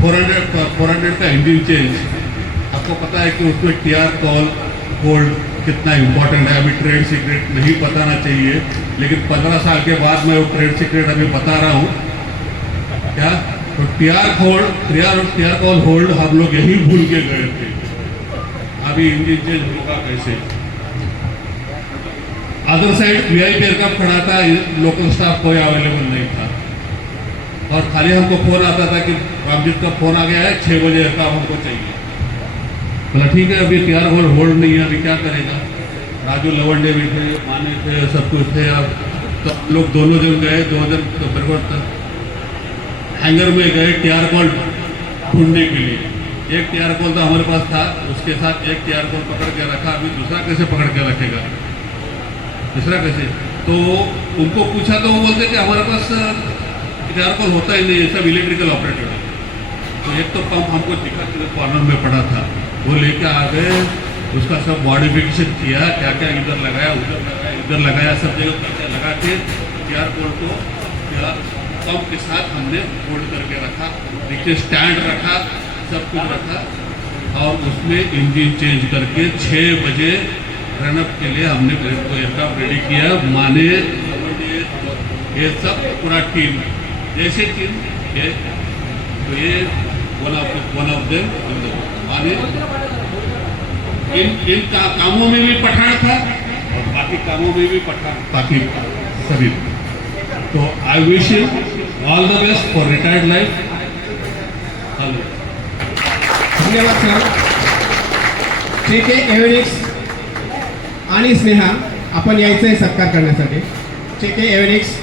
400 का इंजन चेंज, आपको पता है कि उसमें TR कॉल होल्ड कितना इम्पोर्टेंट है। अभी ट्रेड सीक्रेट नहीं बताना चाहिए, लेकिन 15 साल के बाद मैं वो ट्रेड सीक्रेट अभी बता रहा हूँ क्या। तो TR कॉल होल्ड हम लोग यही भूल के गए थे। अभी इंजन चेंज होगा कैसे। अदर साइड VIP एयरक्राफ्ट खड़ा था, लोकल स्टाफ कोई अवेलेबल नहीं था और खाली हमको फोन आता था कि रामजीत का फोन आ गया है, 6 बजे एयरक्राफ्ट हमको चाहिए। बोला ठीक है, अभी TR कॉल होल्ड नहीं है, अभी क्या करेगा। राजू लवंडे भी थे, माने थे, सब कुछ थे। अब तो लोग दोनों जन गए, 2 जन तो मेरे को हैंगर में गए TR कॉल ढूंढने के लिए। एक TR कॉल तो हमारे पास था, उसके साथ एक TR कॉल पकड़ के रखा। अभी दूसरा कैसे पकड़ के रखेगा, तीसरा कैसे। तो उनको पूछा तो वो बोलते कि हमारे पास TR कॉल होता ही नहीं, सब इलेक्ट्रिकल ऑपरेटर है। तो एक तो पंप हमको दिखा कॉर्नर में पड़ा था, वो लेके आ गए, उसका सब मॉडिफिकेशन किया, क्या क्या इधर लगाया, इधर लगाया, सब जगह क्या लगा के TR कॉल को पंप के साथ हमने होल्ड करके रखा, नीचे स्टैंड रखा, सब कुछ रखा और उसमें इंजन चेंज करके 6 बजे रनअप के लिए हमने एयरक्राफ्ट रेडी किया। माने ये सब पूरा टीम, जैसे टीम ये, तो ये one of them Mane in कामों में भी पठान था और बाकी कामों में भी पठान, बाकी सभी। तो I wish you all the best for retired life. धन्यवाद सर. JK एव्हरेक्स आणि स्नेहा आपण यायचं आहे सत्कार करण्यासाठी. JK एव्हरेक्स.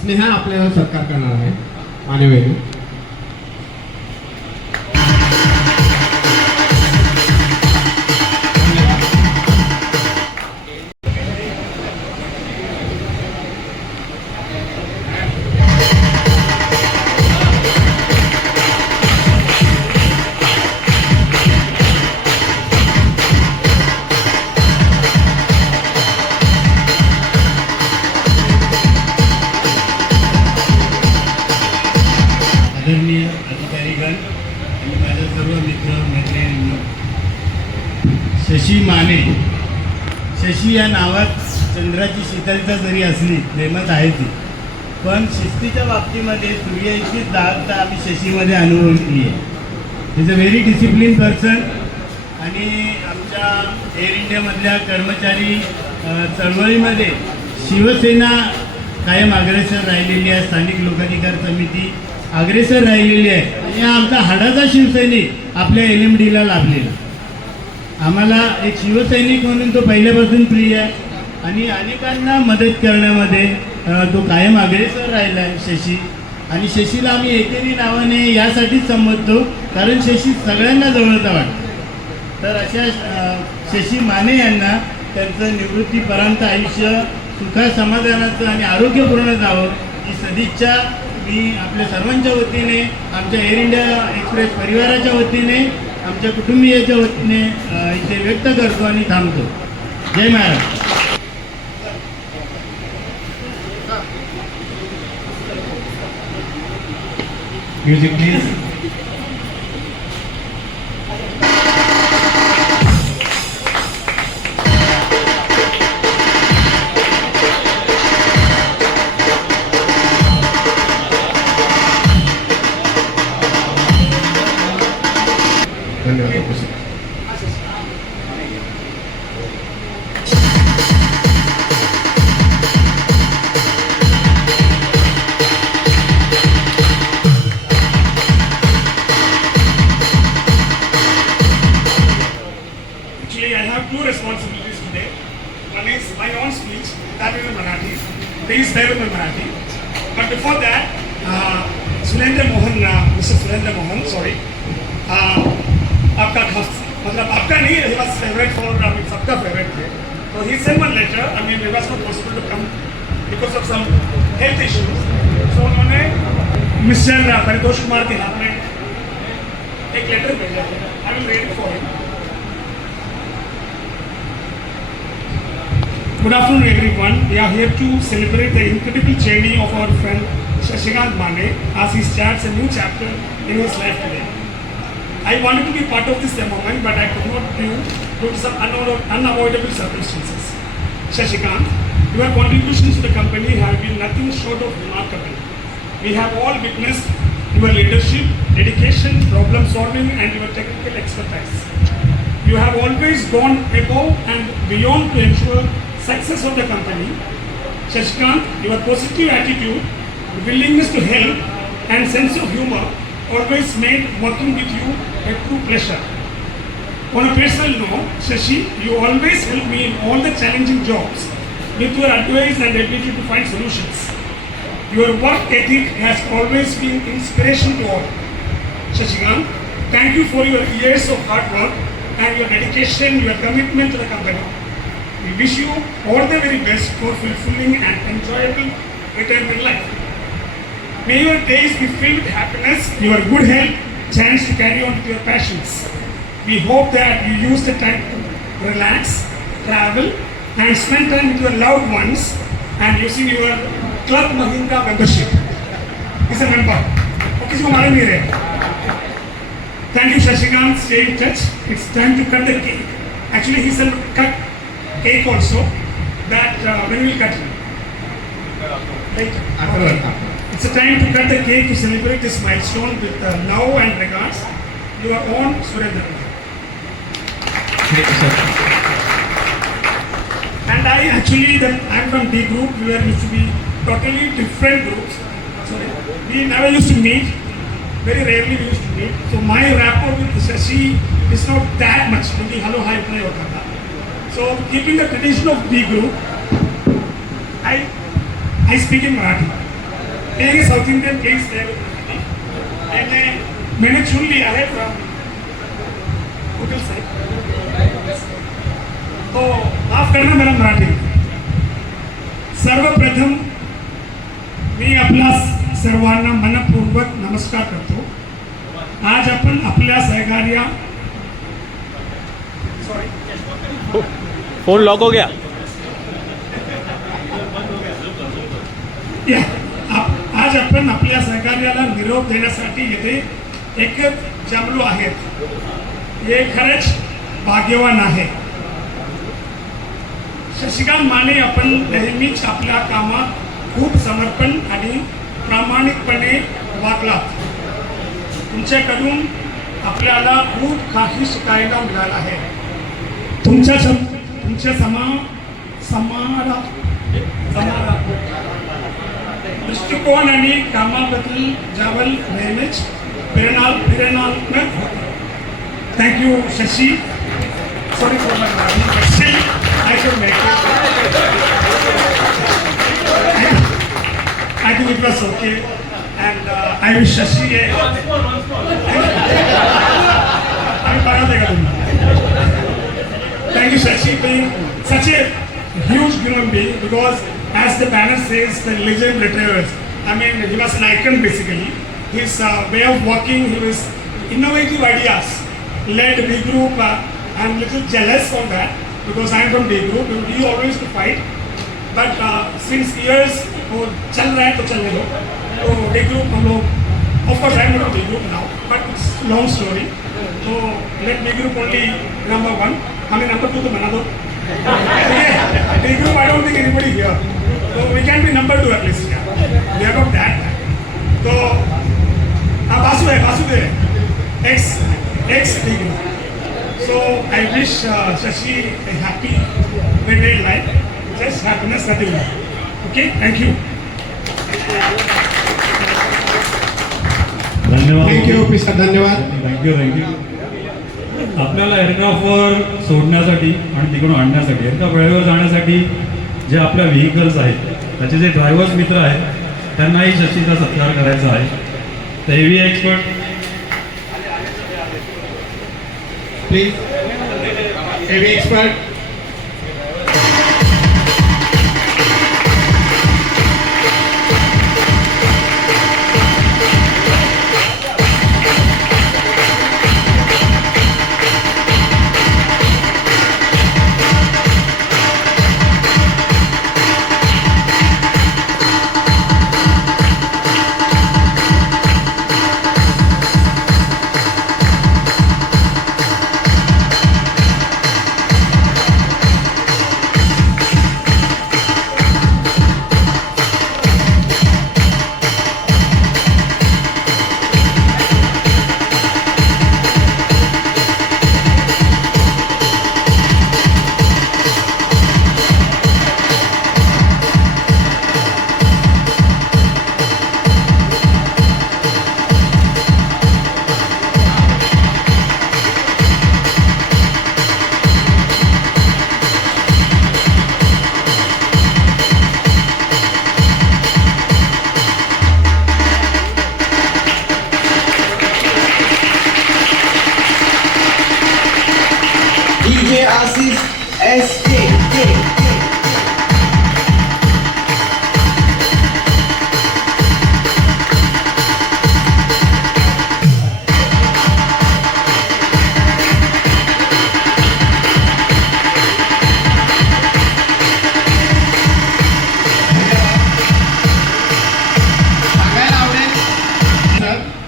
स्नेहा आपल्याला सत्कार करणार आहे. मान्यवरांनी आदरणीय अधिकारीगण आणि माझ्या सर्व मित्र मैत्रिणींनो, शशी माने. शशी या नावात चंद्राची शीतलता जरी असली, प्रेमत आहे ती, पण शिस्तीच्या बाबतीमध्ये सूर्याचीच दाहकता आम्ही शशीमध्ये अनुभवली आहे. Is a very discipline person आणि आमच्या एअर इंडियामधल्या कर्मचारी चळवळीमध्ये शिवसेना कायम अग्रेसर राहिलेली आहे. स्थानिक लोकाधिकार समिती अग्रेसर राहिलेली आहे आणि आमचा हाडाचा शिवसैनिक आपल्या LMDला लाभलेला. आम्हाला एक शिवसैनिक म्हणून तो पहिल्यापासून प्रिय आहे आणि अनेकांना मदत करण्यामध्ये तो कायम अग्रेसर राहिला आहे शशी. आणि शशीला आम्ही एकेरी नावाने यासाठीच संबोधतो कारण शशी सगळ्यांना जवळचा वाटतो. तर अशा शशी माने यांना त्यांचं निवृत्तीपर्यंत आयुष्य सुखा समाधानाचं आणि आरोग्यपूर्ण जावं ही सदिच्छा मी आपल्या सर्वांच्या वतीने, आमच्या एअर इंडिया एक्सप्रेस परिवाराच्या वतीने, आमच्या कुटुंबियाच्या वतीने इथे व्यक्त करतो आणि थांबतो. जय महाराज. Music please. धन्यवाद. Actually, I have two responsibilities today. One is my own speech, that is in Marathi. Please bear with my Marathi. But before that, Surendra Mohan, Mr. Surendra Mohan, sorry, आपका खास मतलब आपका नहीं, he was favorite for, I mean, सबका favorite थे. So he sent one letter. I mean, it was not possible to come because of some health issues. So उन्होंने Mr. Paritosh Kumar के हाथ में एक लेटर भेजा था. I will read it for him. Good afternoon, everyone. We are here to celebrate the incredible journey of our friend Shashikant Mane as he starts a new chapter in his life today. I wanted to be part of this moment, but I could not due to some unavoidable circumstances. Shashikant, your contributions to the company have been nothing short of remarkable. We have all witnessed your leadership, dedication, problem solving, and your technical expertise. You have always gone above and beyond to ensure success of the company. Shashikant, your positive attitude, willingness to help, and sense of humor always made working with you a true pleasure. On a personal note, Shashi, you always help me in all the challenging jobs with your advice and ability to find solutions. Your work ethic has always been inspiration to all. Shashikant, thank you for your years of hard work and your dedication, your commitment to the company. We wish you all the very best for fulfilling and enjoyable retirement life. May your days be filled with happiness, your good health, chance to carry on with your passions. We hope that you use the time to relax, travel, and spend time with your loved ones and using your Club Mahindra membership. He's a member. Okay, thank you, Shashikant. Stay in touch. It's time to cut the cake. Actually, he said cut cake also. That when we will cut it. Right? It's a time to cut the cake to celebrate this milestone with love and regards. Your own Surendra. And I'm from D group. We were used to be totally different groups. Sorry. We never used to meet. Very rarely we used to meet. So my rapport with Shashi is not that much. Maybe hello, hi, play or kata. So keeping the tradition of D group, I speak in Marathi. Any South Indian please stay with me. And मैंने चुन लिया है from hotel से. तो माफ करना मेरा मराठी. सर्वप्रथम मी आपला सर्वांना मनपूर्वक नमस्कार करतो. आज आपण आपल्या सहकार्या फोन लॉक हो गया. आज आपण आपल्या सहकार्याला निरोप देण्यासाठी येथे एकच जमलो आहेत. हे खरंच भाग्यवान आहे. शशिकांत माने आपण नेहमीच आपल्या कामात खूप समर्पण आणि प्रामाणिकपणे वागलात. तुमच्याकडून आपल्याला खूप काही शिकायला मिळालं आहे. तुमच्या दृष्टिकोन आणि कामाबद्दल ज्यावल नेहमीच प्रेरणात्मक होते. Thank you Shashi. sorry for my Marathi, but still I should make it. I think it was okay, and I wish Shashi a. Thank you, Shashi, being such a huge human being, because as the banner says, the legend retrievers. I mean, he was an icon basically. His way of working, his innovative ideas led B Group. I'm a little jealous of that because I'm from B Group. We always to fight, but since years, वो चल रहा है तो चलने दो. तो B Group हम लोग, of course I'm not B Group now, but it's long story. So let B Group only number 1. हमें number 2 तो बना दो. B Group I don't think anybody here. So we can be number 2 at least. Yeah. We have got that. So Vasudev, ex B Group. So I wish Shashi a happy, married life. Just happiness, nothing more. Okay, thank you. धन्यवाद. Thank you officer, धन्यवाद. Thank you. आपल्याला एअरक्राफ्टवर सोडण्यासाठी आणि तिकडून आणण्यासाठी, aircraft वेळेवर जाण्यासाठी जे आपल्या व्हेकल्स आहेत त्याचे जे ड्रायव्हर्स मित्र आहेत त्यांनाही शशीचा सत्कार करायचा आहे. तर heavy expert please, heavy expert.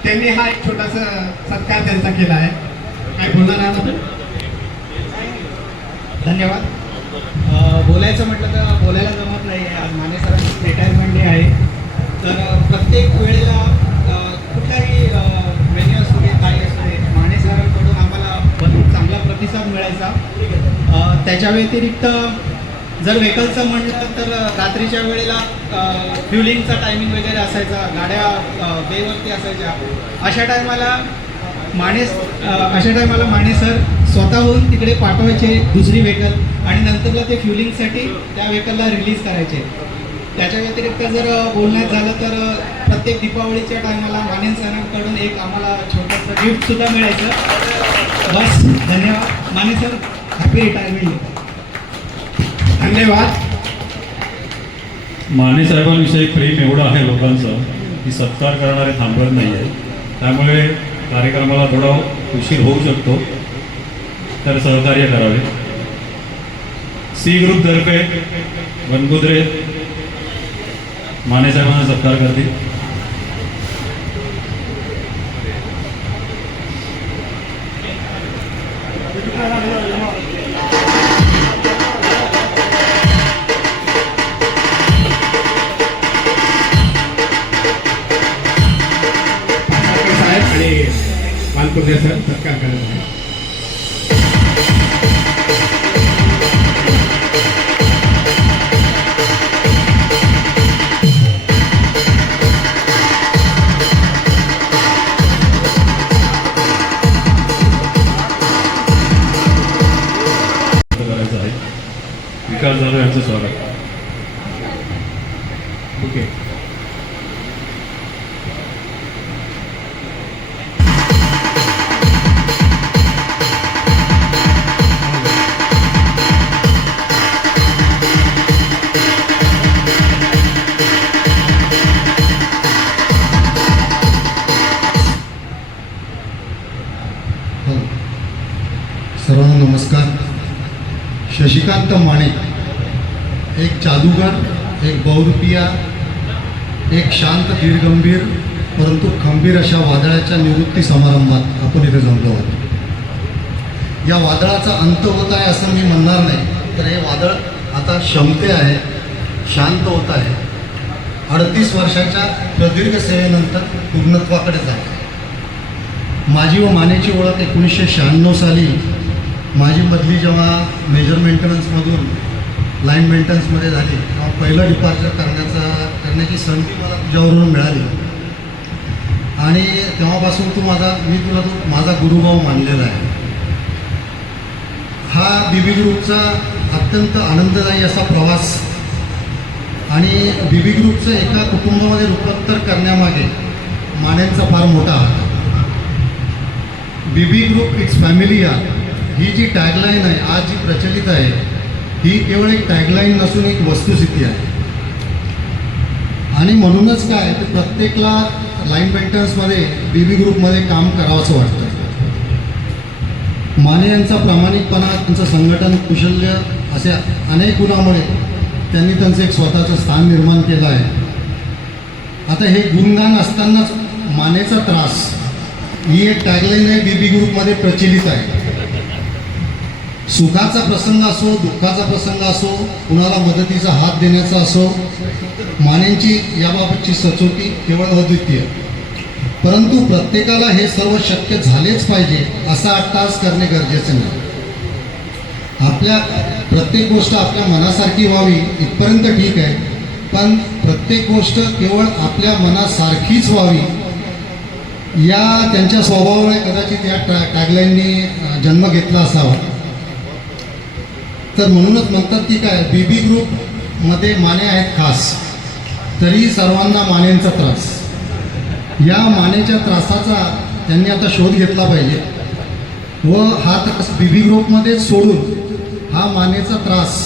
त्यांनी हा एक छोटासा सत्कार त्यांचा केला आहे. काय बोलणार आहात आपण? धन्यवाद. बोलायचं म्हटलं तर बोलायला जमत नाही. आज माने सरांची रिटायरमेंट डे आहे. तर प्रत्येक वेळेला कुठलाही मेन्यू असू दे, काही असू दे, माने सरांकडून आम्हाला भरपूर चांगला प्रतिसाद मिळायचा. त्याच्या व्यतिरिक्त जर व्हेकलचं म्हणलं तर रात्रीच्या वेळेला फ्युलिंगचा टायमिंग वगैरे असायचा, गाड्या बेवरती असायच्या. अशा टायमाला माने सर स्वतःहून तिकडे पाठवायचे दुसरी व्हेकल आणि नंतरला ते फ्युलिंगसाठी त्या व्हेकलला रिलीज करायचे. त्याच्या व्यतिरिक्त जर बोलण्यात झालं तर प्रत्येक दीपावलीच्या टायमाला माने सरांकडून एक आम्हाला छोटंसं गिफ्टसुद्धा मिळायचं. बस, धन्यवाद माने सर. Happy retirement. धन्यवाद. माने साहेबांविषयी प्रेम एवढं आहे लोकांचं की सत्कार करणारे थांबत नाही आहे. त्यामुळे कार्यक्रमाला थोडा उशीर होऊ शकतो, तर सहकार्य करावे. सी ग्रुप तर्फे वनकुद्रे माने साहेबांना सत्कार करतील. साहेब आणि वानकुद्रे सर सत्कार करत आहे. विकास जाधव यांचं स्वागत. ओके. सर्वांना नमस्कार. शशिकांत माने एक जादूगर, एक बहुरूपिया, एक शांत धीरगंभीर परंतु खंबीर अशा वादळाच्या निवृत्ती समारंभात आपण इथे जमलो आहोत. या वादळाचा अंत होत आहे असं मी म्हणणार नाही, तर हे वादळ आता शमते आहे, शांत होत आहे. 38 वर्षाच्या प्रदीर्घ सेवेनंतर पूर्णत्वाकडे जात आहे. माझी व मानेची ओळख 1996 साली माझी बदली जेव्हा मेजर मेंटेनन्समधून लाईन मेंटेनन्समध्ये झाली तेव्हा पहिलं डिपार्चर करण्याची संधी मला तुझ्यावरून मिळाली आणि तेव्हापासून मी तुला माझा गुरुभाव मानलेला आहे. हा बीबी ग्रुपचा अत्यंत आनंददायी असा प्रवास आणि बीबी ग्रुपचं एका कुटुंबामध्ये रूपांतर करण्यामागे मानेंचा फार मोठा हात. बीबी ग्रुप इट्स फॅमिली ही जी टॅगलाईन आहे आज जी प्रचलित आहे ही केवळ एक टॅगलाईन नसून एक वस्तुस्थिती आहे. आणि म्हणूनच काय तर प्रत्येकला लाईन मेंटेनन्समध्ये बीबी ग्रुपमध्ये काम करावंसं वाटतं. माने यांचा प्रामाणिकपणा, त्यांचं संघटन कौशल्य असे अनेक गुणामुळे त्यांनी त्यांचं एक स्वतःचं स्थान निर्माण केलं आहे. आता हे गुणगान असतानाच मानेचा त्रास ही एक टॅगलाईन आहे बीबी ग्रुपमध्ये प्रचलित आहे. सुखाचा प्रसंग असो, दुःखाचा प्रसंग असो, कुणाला मदतीचा हात देण्याचा असो, मानेंची याबाबतची सचोटी केवळ अद्वितीय. परंतु प्रत्येकाला हे सर्व शक्य झालेच पाहिजे असा अट्टाहास करणे गरजेचे नाही. आपल्या प्रत्येक गोष्ट आपल्या मनासारखी व्हावी इथपर्यंत ठीक आहे, पण प्रत्येक गोष्ट केवळ आपल्या मनासारखीच व्हावी या त्यांच्या स्वभावामुळे कदाचित या टॅगलाईननी जन्म घेतला असावा. तर म्हणूनच म्हणतात की काय बीबी ग्रुपमध्ये माने आहेत खास, तरी सर्वांना मानेंचा त्रास. या मानेच्या त्रासाचा त्यांनी आता शोध घेतला पाहिजे व हा बीबी ग्रुपमध्येच सोडून हा मानेचा त्रास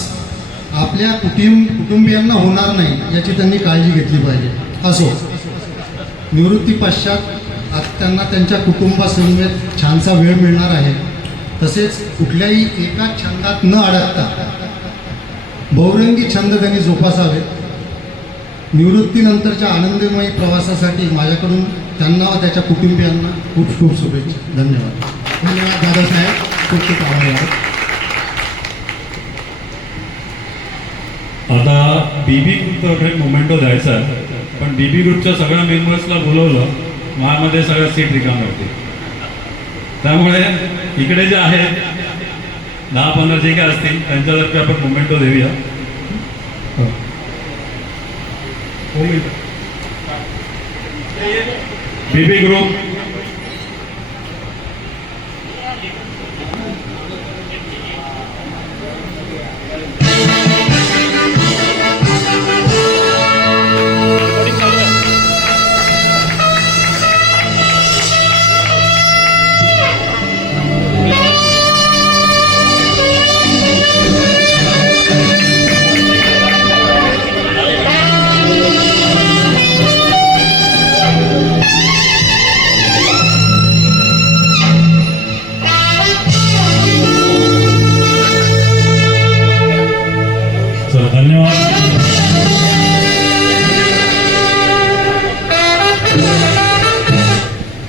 आपल्या कुटुंबियांना होणार नाही याची त्यांनी काळजी घेतली पाहिजे. असो, निवृत्ती पश्चात त्यांना त्यांच्या कुटुंबासमवेत छानसा वेळ मिळणार आहे. तसेच कुठल्याही एकाच छंदात न अडकता बहुरंगी छंद त्यांनी जोपासावेत. निवृत्तीनंतरच्या आनंदमयी प्रवासासाठी माझ्याकडून त्यांना व त्याच्या कुटुंबियांना खूप खूप शुभेच्छा. धन्यवाद. धन्यवाद दादासाहेब, खूप खूप आभार आहे. आता बीबी ग्रुपचा मोमेंटो द्यायचा आहे, पण बीबी ग्रुपच्या सगळ्या मेंबर्सला बोलवलं, माझ्यामध्ये सगळ्या सीट रिकाम्या होती. त्यामुळे इकडे जे आहेत 10-15 जे काय असतील त्यांच्यातर्फे आपण मोमेंटो देऊया. बीबी ग्रुप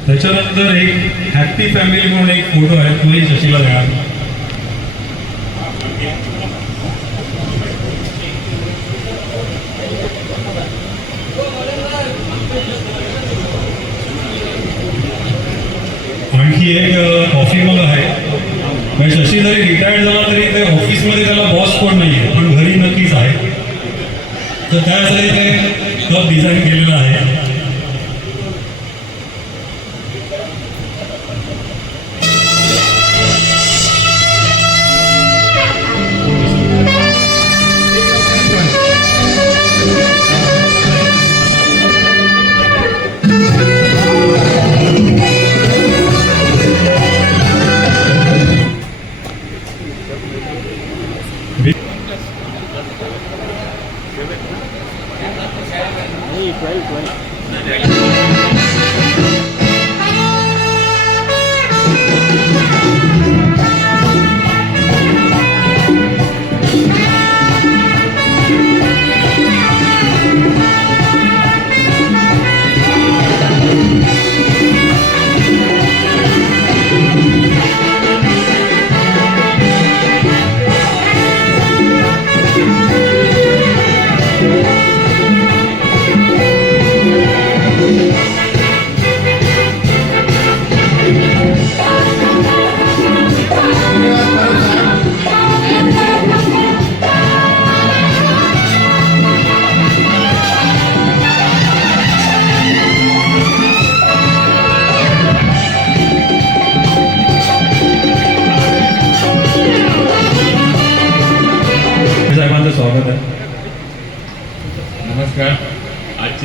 त्याच्यानंतर एक हॅपी फॅमिली म्हणून एक फोटो आहे, तोही शशीला द्या. आणखी एक कॉफी मग आहे. म्हणजे शशी जरी रिटायर्ड झाला तरी ते ऑफिसमध्ये त्याला बॉस कोण नाही आहे, पण घरी नक्कीच आहे. तर त्यासाठी ते कप डिझाईन केलेलं आहे.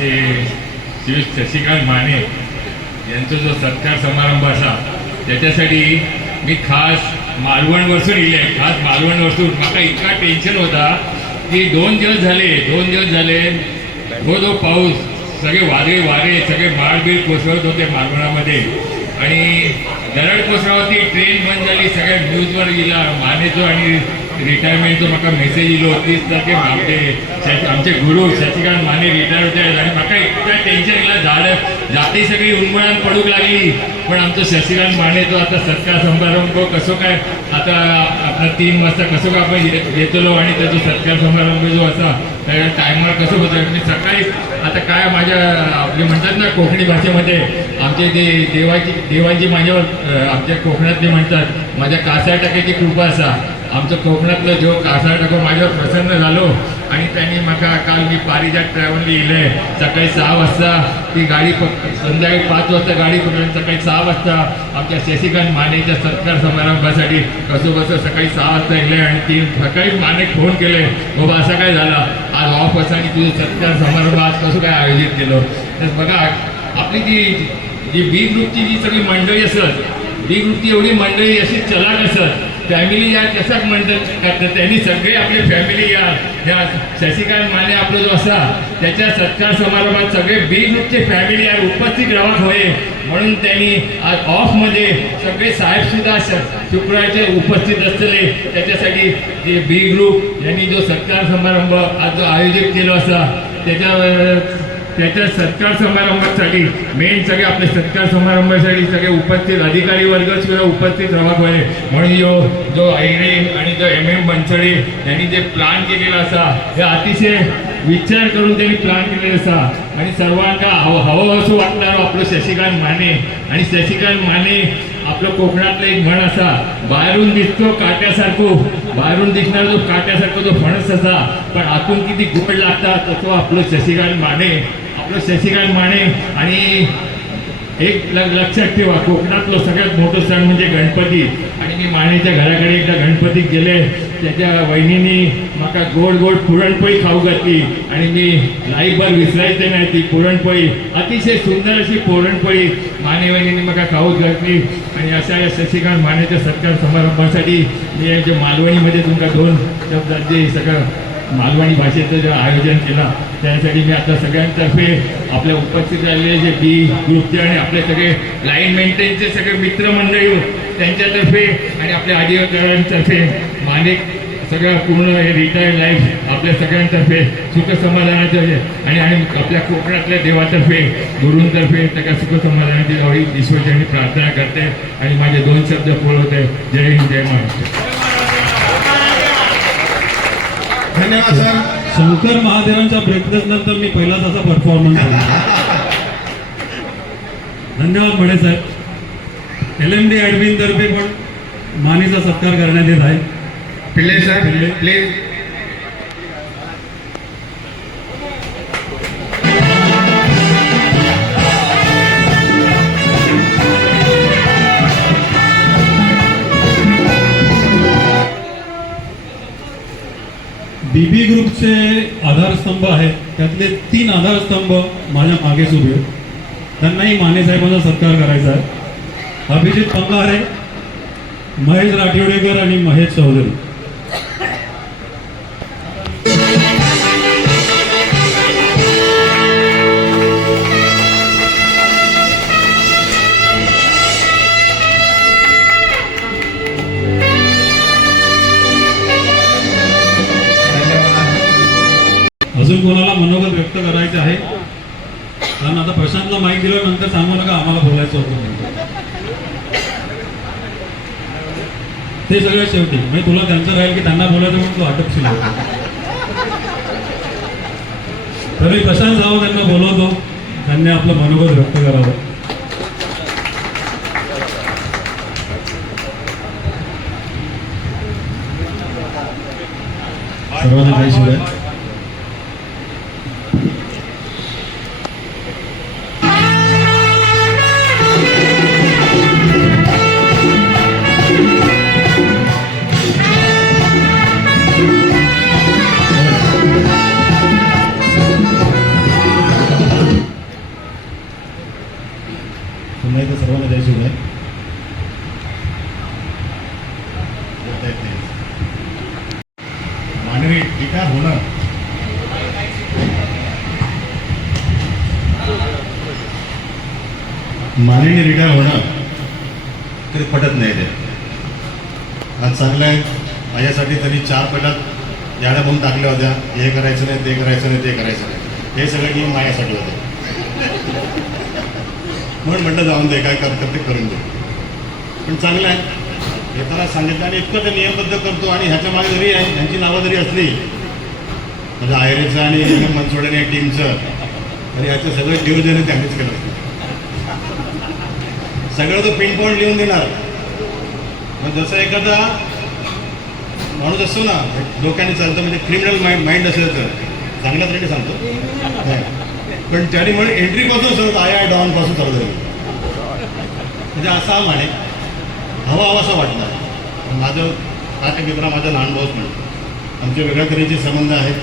असे श्री शशिकांत माने यांचा जो सत्कार समारंभ असा त्याच्यासाठी मी खास मालवण वरसून इले खास मालवण वरसून म्हाका इतका टेन्शन होता की 2 दिवस झाले तो पाऊस सगळे वारे सगळे माळबीळ कोसळत होते मालवणामध्ये आणि दरड कोसळावरती ट्रेन बंद झाली सगळ्या न्यूजवर गेला मानेचो आणि रिटायरमेंटचो म्हाका मेसेज येयलो 30 तारखेक आमचे गुरु शशिकांत माने रिटायर होते आणि म्हाका इतका टेन्शन येयला जाती सगळी उन्मळान पडूंक लागली पण आमचो शशिकांत मानेचो आता सत्कार समारंभ कसो काय आता आपला 3 वाजता कसो काय आपण येतलो आणि त्याचो सत्कार समारंभ जो असा त्या टायमार कसो होतो मी सकाळी आता काय माझ्या आपले म्हणतात ना कोकणी भाषेमध्ये आमचे ते देवांची माझ्यावर आमच्या कोकणातले म्हणतात माझ्या कासार टाक्याची कृपा असा आमचं कोकणातलं जो कासार टाको माझ्यावर प्रसन्न झालो आणि त्यांनी म्हाका काल मी पारिजात ट्रॅव्हलनी येयले सकाळी 6 वाजता ती गाडी संध्याकाळी 5 वाजता गाडी पकडून सकाळी 6 वाजता आमच्या शशिकांत मानेच्या सत्कार समारंभासाठी कसं सकाळी 6 वाजता येयले आणि ती सकाळीच मानेक फोन केले बाबा असं काय झाला आज ऑफ असा आणि तुझं सत्कार समारंभ आज कसं काय आयोजित केलं तर बघा आपली जी बी ग्रुपची जी सगळी मंडळी असत बी ग्रुपची एवढी मंडळी अशी चलाक असत फॅमिली यार कशाक म्हणतात त्यांनी सगळे आपले फॅमिली या शशिकांत माने आपला जो असा त्याच्या सत्कार समारंभात सगळे बी ग्रुपचे फॅमिली यार उपस्थित राहत होय म्हणून त्यांनी आज ऑफमध्ये सगळे साहेबसुद्धा शुक्रवारचे उपस्थित असले त्याच्यासाठी जे बी ग्रुप यांनी जो सत्कार समारंभ आज जो आयोजित केला असा त्याच्या सत्कार समारंभासाठी मेन सगळे आपले सत्कार समारंभासाठी सगळे उपस्थित अधिकारी वर्ग सुद्धा उपस्थित राहत होते म्हणून जो ऐरे आणि जो MM बनसोडे यांनी जे प्लॅन केलेला असा हे अतिशय विचार करून त्यांनी प्लॅन केलेला असा आणि सर्वांना हवं असं वाटणारं आपलं शशिकांत माने आणि शशिकांत माने आपलं कोकणातलं एक म्हण असा बाहेरून दिसतो काट्यासारखं बाहेरून दिसणारा जो काट्यासारखा जो फणस असा पण आतून किती गोड लागतात तसं आपलं शशिकांत माने आणि एक लक्षात ठेवा कोकणातलं सगळ्यात मोठं सण म्हणजे गणपती आणि मी मानेच्या घराकडे एकदा गणपतीत गेले त्याच्या वहिनीनी म्हाका गोड पुरणपोळी खाऊ घातली आणि मी लाईफभर विसरायचं नाही ती पुरणपोळी अतिशय सुंदर अशी पुरणपोळी माने वहिनीने म्हाका खाऊच घातली आणि अशा या शशिकांत मानेच्या सत्कार समारंभासाठी मी यांच्या मालवणीमध्ये तुमका 2 शब्दात जे सगळं मालवणी भाषेचं जे आयोजन केलं त्यासाठी मी आता सगळ्यांतर्फे आपल्या उपस्थित राहिलेले जे बी ग्रुपचे आणि आपले सगळे लाईन मेंटेनचे सगळे मित्रमंडळी त्यांच्यातर्फे आणि आपल्या अधिकाऱ्यांतर्फे माने सगळं पूर्ण हे रिटायर्ड लाईफ आपल्या सगळ्यांतर्फे सुखसमाधानाचं आणि आपल्या कोकणातल्या देवातर्फे गुरूंतर्फे सगळ्या सुखसमाधानाची एवढी ईश्वरचरणी प्रार्थना करते आणि माझे 2 शब्द बोलवते. जय हिंद जय महाराष्ट्र. धन्यवाद सर. शंकर महादेवांच्या ब्रेकफास्ट नंतर मी पहिलाच असा परफॉर्मन्स धन्यवाद म्हणे साहेब. LMD ॲडमिन तर्फे पण मानेचा सत्कार करण्यात येत आहे. पिल्ले सर प्लीज. BB ग्रुपचे आधारस्तंभ आहेत त्यातले 3 आधारस्तंभ माझ्या मागेच उभे आहेत. त्यांनाही माने साहेबांचा सत्कार करायचा आहे. अभिजित पंगारे, महेश राठिवडेकर आणि महेश चौधरी. अजून कोणाला मनोगत व्यक्त करायचे आहे कारण आता प्रशांतला माहिती दिलं नंतर सांगू नका आम्हाला बोलायचं होतं ते सगळ्यात शेवटी म्हणजे तुला त्यांचं राहील की त्यांना बोलायचं म्हणून तू आटपशील. तरी प्रशांत जाऊ त्यांना बोलवतो त्यांनी आपलं मनोगत व्यक्त करावं. सर्वांना काही शिवाय मानेने रिटायर होणं तरी पटत नाही ते. आज चांगलं आहे, माझ्यासाठी त्यांनी 4 पटात याद्या म्हणून टाकल्या होत्या, हे करायचं नाही, ते करायचं नाही, ते करायचं नाही. हे सगळे नियम माझ्यासाठी होते. म्हणून म्हटलं जाऊन दे, काय करतात ते करून दे. पण चांगलं आहे, येताना सांगितलं आणि इतकं ते नियमबद्ध करतो. आणि ह्याच्या मागे जरी ह्यांची नावं जरी असली म्हणजे आयरेचं आणि मनसोडे या टीमचं, तरी याचं सगळं नियोजन त्यांनीच केलं असतं. सगळं तो पिन पॉईंट लिहून देणार. मग जसं एखादा माणूस असतो ना, डोक्याने चालतो, म्हणजे क्रिमिनल माइंड असेल तर चांगल्या तरीने सांगतो. पण त्याने म्हणून एंट्रीपासून सांगतो, आय डॉनपासून चालू म्हणजे असा माने हवासा वाटणार. माझं काय मित्र माझा लहान भाऊच म्हणतो. आमचे वेगळ्या तऱ्हेचे संबंध आहेत.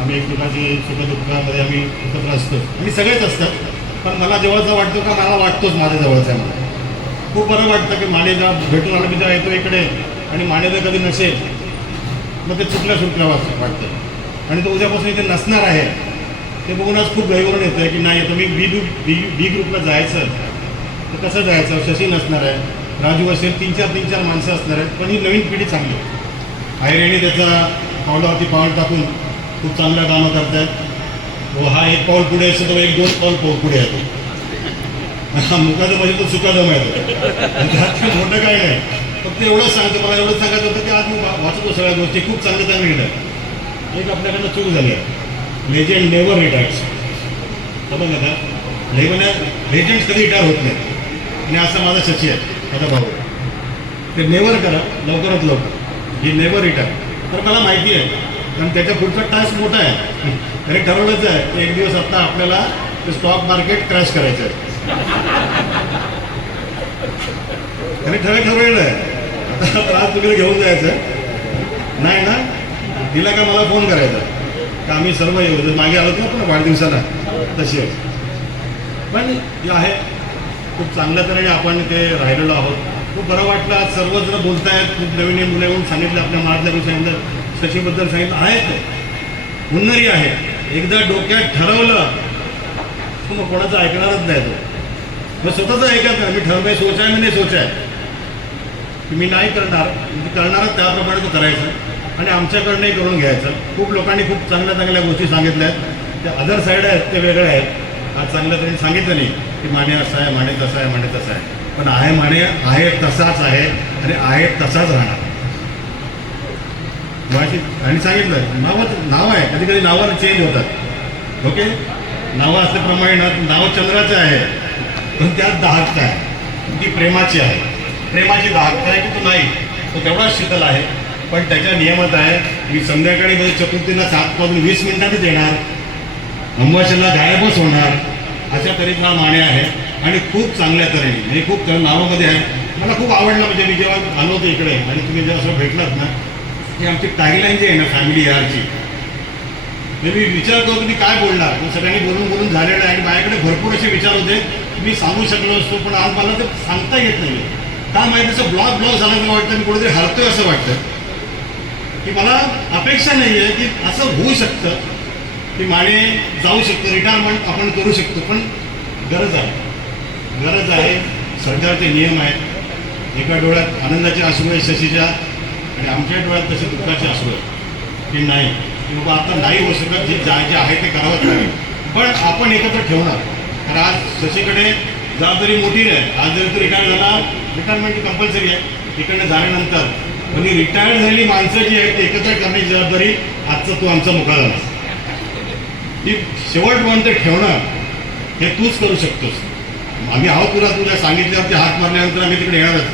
आम्ही एकमेकाची सुखदुःखामध्ये आम्ही एकत्र असतो आणि सगळेच असतात. पण मला जवळचा वाटतो का, मला वाटतोच माझ्या जवळचा आहे. मला खूप बरं वाटतं की माने जेव्हा भेटून आला, मी जेव्हा येतो इकडे आणि माने जर कधी नसेल मग ते चुकल्या वाटतं. आणि तो उद्यापासून इथे नसणार आहे ते बघून आज खूप गैरवरून येतं आहे की नाही, आता मी बी ग्रुपला जायचं तर कसं जायचं. शशी नसणार आहे, राजू असेल, 3-4 माणसं असणार आहेत. पण ही नवीन पिढी चांगली आयरेने त्याचा पावलावरती पाऊल टाकून खूप चांगल्या कामं करत आहेत. व हा 1 पाऊल पुढे असतो तर 1-2 पाऊल पुढे येतो. मुखाचं म्हणजे तो सुखादम आहे. त्यात मोठं काय नाही, फक्त एवढंच सांगतो. मला एवढंच सांगायचं होतं की आज मी वाचतो सगळ्या गोष्टी खूप चांगल्या घडल्या. एक आपल्याकडनं चूक झाली आहे, लेजेंड नेव्हर रिटायर्स. समजलं का, लेजेंड्स कधी रिटायर होत नाही. आणि असं माझा शशी आहे, माझा भाऊ. ते नेव्हर करा लवकरात लवकर, ही नेव्हर रिटायर. तर मला माहिती आहे, कारण त्याच्या पुढचा टास्क मोठा आहे. त्याने ठरवलंच आहे, एक दिवस आता आपल्याला ते स्टॉक मार्केट क्रॅश करायचं आहे. त्याने ठरवलेलं आहे. आता त्रास वगैरे घेऊन जायचं नाही ना, तिला का मला फोन करायचा का आम्ही सर्व येऊ. जर मागे आलो ना पण वाढदिवसाला तशी आहे. पण जे आहे खूप चांगल्या तऱ्हेने आपण ते राहिलेलो आहोत. खूप बरं वाटलं. आज सर्वजण बोलत आहेत, खूप नवीन मुलं येऊन सांगितलं, आपल्या महाराजांनी सांगितलं, शशीबद्दल सांगितलं. आहेत ते हुन्नरी आहे. एकदा डोक्यात ठरवलं तर मग कोणाचं ऐकणारच नाही. तो मग स्वतःच ऐकत नाही. मी ठरवलंय, सोच आहे, मी नाही सोच आहे की मी नाही करणार, करणारच त्याप्रमाणे तो करायचं आणि आमच्याकडनंही करून घ्यायचं. खूप लोकांनी खूप चांगल्या गोष्टी सांगितल्या आहेत. त्या अदर साईड आहेत ते वेगळे आहेत. आज चांगल्या तऱ्हेने सांगितलं नाही की माने असं आहे, माने तसं आहे, माने तसं आहे. पण आहे माने आहे तसाच आहे आणि आहे तसाच राहणार. आणि सांगितलं नाव आहे, कधी कधी नावाला चेंज होतात. ओके, नावं असल्याप्रमाणे नाव चंद्राचं आहे, पण त्यात दाहकता आहे, ती प्रेमाची आहे. प्रेमाची दाहकता आहे की तो नाही, तो तेवढाच शीतल आहे. पण त्याच्या नियमात आहे की संध्याकाळी म्हणजे चतुर्थीला 7:20 मिनिटांनीच येणार, अमावास्येला गायबच होणार. अशा तऱ्हेचा माने आहे आणि खूप चांगल्या तऱ्हेने म्हणजे खूप नावामध्ये आहे. मला खूप आवडलं. म्हणजे मी जेव्हा आलो होतो इकडे आणि तुम्ही जेव्हा असं भेटलात ना, की आमची टॅगलाईन जी आहे ना फॅमिली यारची, मी विचार करतो मी काय बोलणार. पण सगळ्यांनी बोलून झालेलं आहे आणि माझ्याकडे भरपूर असे विचार होते मी सांगू शकलो असतो. पण आज मला ते सांगता येत नाही. का माहिती असं ब्लॉग झालं मला वाटतं मी कुठेतरी हरतोय असं वाटतं. की मला अपेक्षा नाही आहे की असं होऊ शकतं की माने जाऊ शकतं, रिटायरमेंट आपण करू शकतो. पण गरज आहे. सरकारचे नियम आहेत. एका डोळ्यात आनंदाचे अश्रू आहे शशीच्या आणि आमच्या डोळ्यात तसे दुःखाचे अश्रू आहेत की नाही, की बाबा आता नाही होऊ शकत, जे आहे ते करावंच लागेल. पण आपण एकत्र ठेवणार. कारण आज शशीकडे जबाबदारी मोठी आहे. आज जर तो रिटायर झाला, रिटायरमेंट कंपल्सरी आहे. तिकडनं झाल्यानंतर पण ही रिटायर्ड झालेली माणसं जी आहेत ती एकत्र करण्याची जबाबदारी आजचा तू आमचा मुखाला झाला. ही शेवटपर्यंत ठेवणं हे तूच करू शकतोस. आम्ही आहोत तुला सांगितल्यावरती हात मारल्यानंतर आम्ही तिकडे येणारच.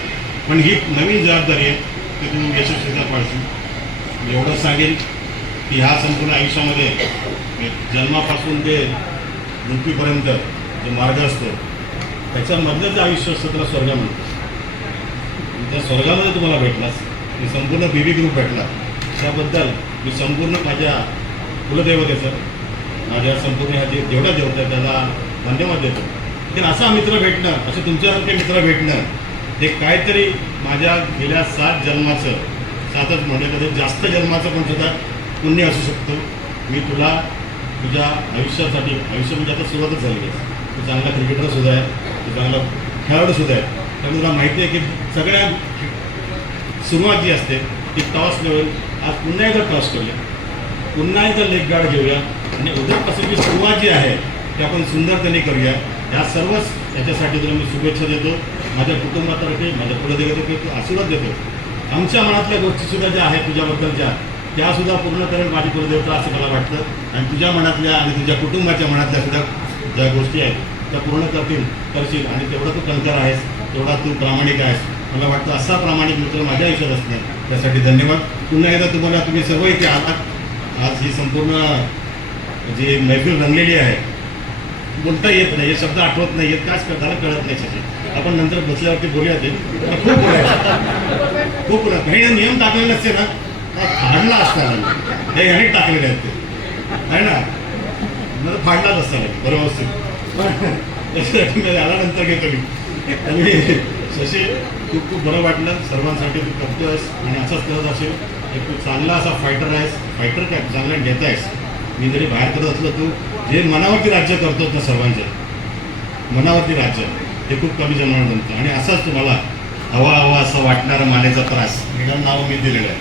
पण ही नवीन जबाबदारी आहे की तू यशस्वीता पाडशील. एवढंच सांगेन की ह्या संपूर्ण आयुष्यामध्ये जन्मापासून ते मृत्यूपर्यंत जो मार्ग असतो त्याच्यामधलं जे आयुष्य असतं त्याला स्वर्ग म्हणतो. त्या स्वर्गामध्ये तुम्हाला भेटलास, मी संपूर्ण बीबी ग्रुप भेटला, त्याबद्दल मी संपूर्ण माझ्या कुलदैवतेचं, माझ्या संपूर्ण ह्या जे जेवढा देवता त्याला धन्यवाद देतो. पण असा मित्र भेटणं, असं तुमच्यासारखे मित्र भेटणं, हे काहीतरी माझ्या गेल्या 7 जन्माचं, 7च म्हणजे कधी जास्त जन्माचं पण सुद्धा पुण्य असू शकतो. मी तुला तुझ्या आयुष्यासाठी, आयुष्य म्हणजे आता सुरुवातच झाली आहे, तू चांगला क्रिकेटर सुद्धा आहे, तो चांगला खेळाडू सुद्धा आहे. त्यामुळे तुला माहिती आहे की सगळ्या सुरुवात जी असते ती टॉस लेवल. आज पुन्हा एकदा टॉस करूया, पुन्हा एकदा लेग गार्ड घेऊया आणि उद्यापासूनची सुरुवात जी आहे ती आपण सुंदरतेने करूया. या सर्वच याच्यासाठी तुला मी शुभेच्छा देतो. माझ्या कुटुंबातर्फे, माझ्या कुलदेवतेतर्फे तू आशीर्वाद देतो. आमच्या मनातल्या गोष्टीसुद्धा ज्या आहेत तुझ्याबद्दलच्या त्यासुद्धा पूर्ण करेल माझी कुलदेवता असं मला वाटतं. आणि तुझ्या मनातल्या आणि तुझ्या कुटुंबाच्या मनातल्या सुद्धा ज्या गोष्टी आहेत त्या पूर्ण करशील. आणि तेवढा तू कणकार आहेस, तेवढा तू प्रामाणिक आहेस. मला वाटतं असा प्रामाणिक मित्र माझ्या आयुष्यात असणार. त्यासाठी धन्यवाद. पुन्हा एकदा तुम्ही सर्व इथे आलात. आज ही संपूर्ण जी मैफिल रंगलेली आहे, बोलता येत नाही, हे शब्द आठवत नाही येत, काच करताना कळत नाही. त्याचे आपण नंतर बसल्यावरती बोलूया. ते खूप बोलायचं, खूप बोला. काही नियम टाकलेले नसते ना, फाडला असताना हे ह्याने टाकलेले आहेत ते आहे ना, मला फाडलाच असताना बरोबर. त्याच्यासाठी मी आल्यानंतर घेतो मी. शशी खूप खूप बरं वाटलं. सर्वांसाठी तू करतोयस आणि असंच करत असेल. एक तू चांगला असा फायटर आहेस. फायटर काय चांगला घेत आहेस. मी जरी बाहेर करत असलो, तू जे मनावरती राज्य करतो ना, सर्वांच्या मनावरती राज्य हे खूप कमी जन्माला जमतं. आणि असाच तुम्हाला हवा असं वाटणारा मानेचा त्रास, हे नाव मी दिलेलं आहे.